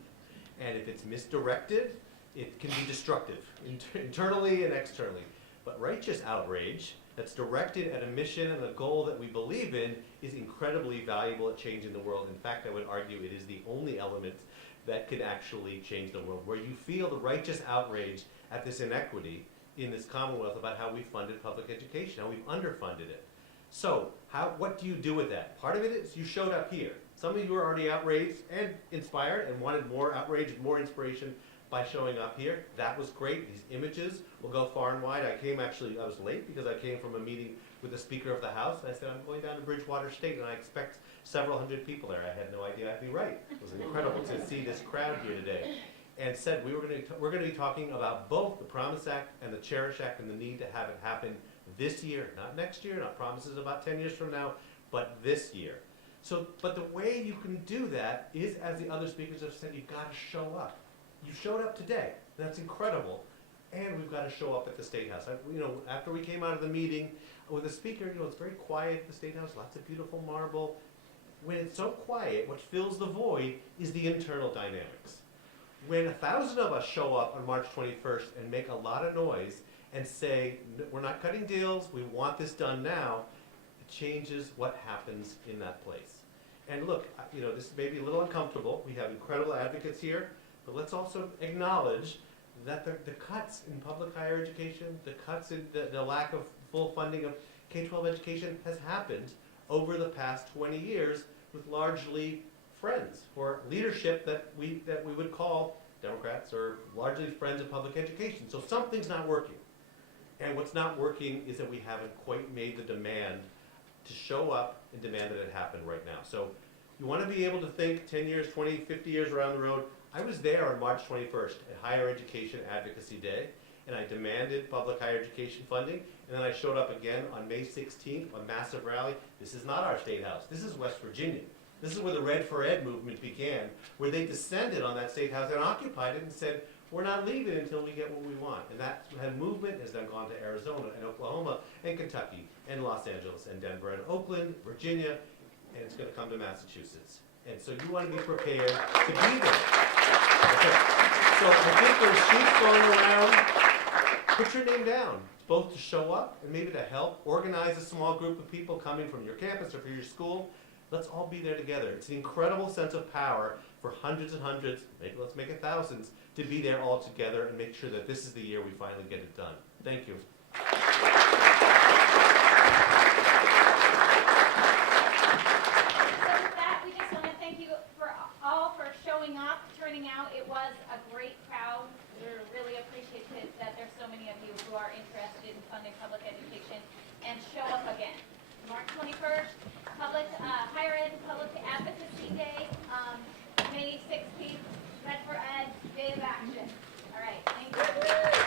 and if it's misdirected, it can be destructive, internally and externally. But righteous outrage that's directed at a mission and a goal that we believe in is incredibly valuable at changing the world. In fact, I would argue it is the only element that could actually change the world, where you feel the righteous outrage at this inequity in this Commonwealth about how we funded public education, how we've underfunded it. So, what do you do with that? Part of it is you showed up here. Some of you are already outraged and inspired and wanted more outrage and more inspiration by showing up here. That was great. These images will go far and wide. I was late because I came from a meeting with the Speaker of the House, and I said, I'm going down to Bridgewater State, and I expect several hundred people there. I had no idea I'd be right. It was incredible to see this crowd here today. And said we're going to be talking about both the Promise Act and the Cherish Act and the need to have it happen this year, not next year, not promises about 10 years from now, but this year. So, but the way you can do that is, as the other speakers have said, you've got to show up. You showed up today. That's incredible. And we've got to show up at the State House. After we came out of the meeting with the speaker, it's very quiet at the State House, lots of beautiful marble. When it's so quiet, what fills the void is the internal dynamics. When 1,000 of us show up on March 21st and make a lot of noise and say, we're not cutting deals, we want this done now, it changes what happens in that place. And look, this may be a little uncomfortable. We have incredible advocates here, but let's also acknowledge that the cuts in public higher education, the cuts in the lack of full funding of K-12 education has happened over the past 20 years with largely friends or leadership that we would call Democrats or largely friends of public education. So something's not working. And what's not working is that we haven't quite made the demand to show up and demand that it happen right now. So, You want to be able to think 10 years, 20, 50 years around the road. I was there on March 21st at Higher Education Advocacy Day, and I demanded public higher education funding, and then I showed up again on May 16th, a massive rally. This is not our State House. This is West Virginia. This is where the Red for Ed movement began, where they descended on that State House and occupied it and said, we're not leaving until we get what we want. And that movement has then gone to Arizona and Oklahoma and Kentucky and Los Angeles and Denver and Oakland, Virginia, and it's going to come to Massachusetts. And so you want to be prepared to be there. Okay. So I think there's sheets going around. Put your name down, both to show up and maybe to help organize a small group of people coming from your campus or from your school. Let's all be there together. It's an incredible sense of power for hundreds and hundreds, maybe let's make it thousands, to be there all together and make sure that this is the year we finally get it done. Thank you. So with that, we just want to thank you all for showing up, turning out. It was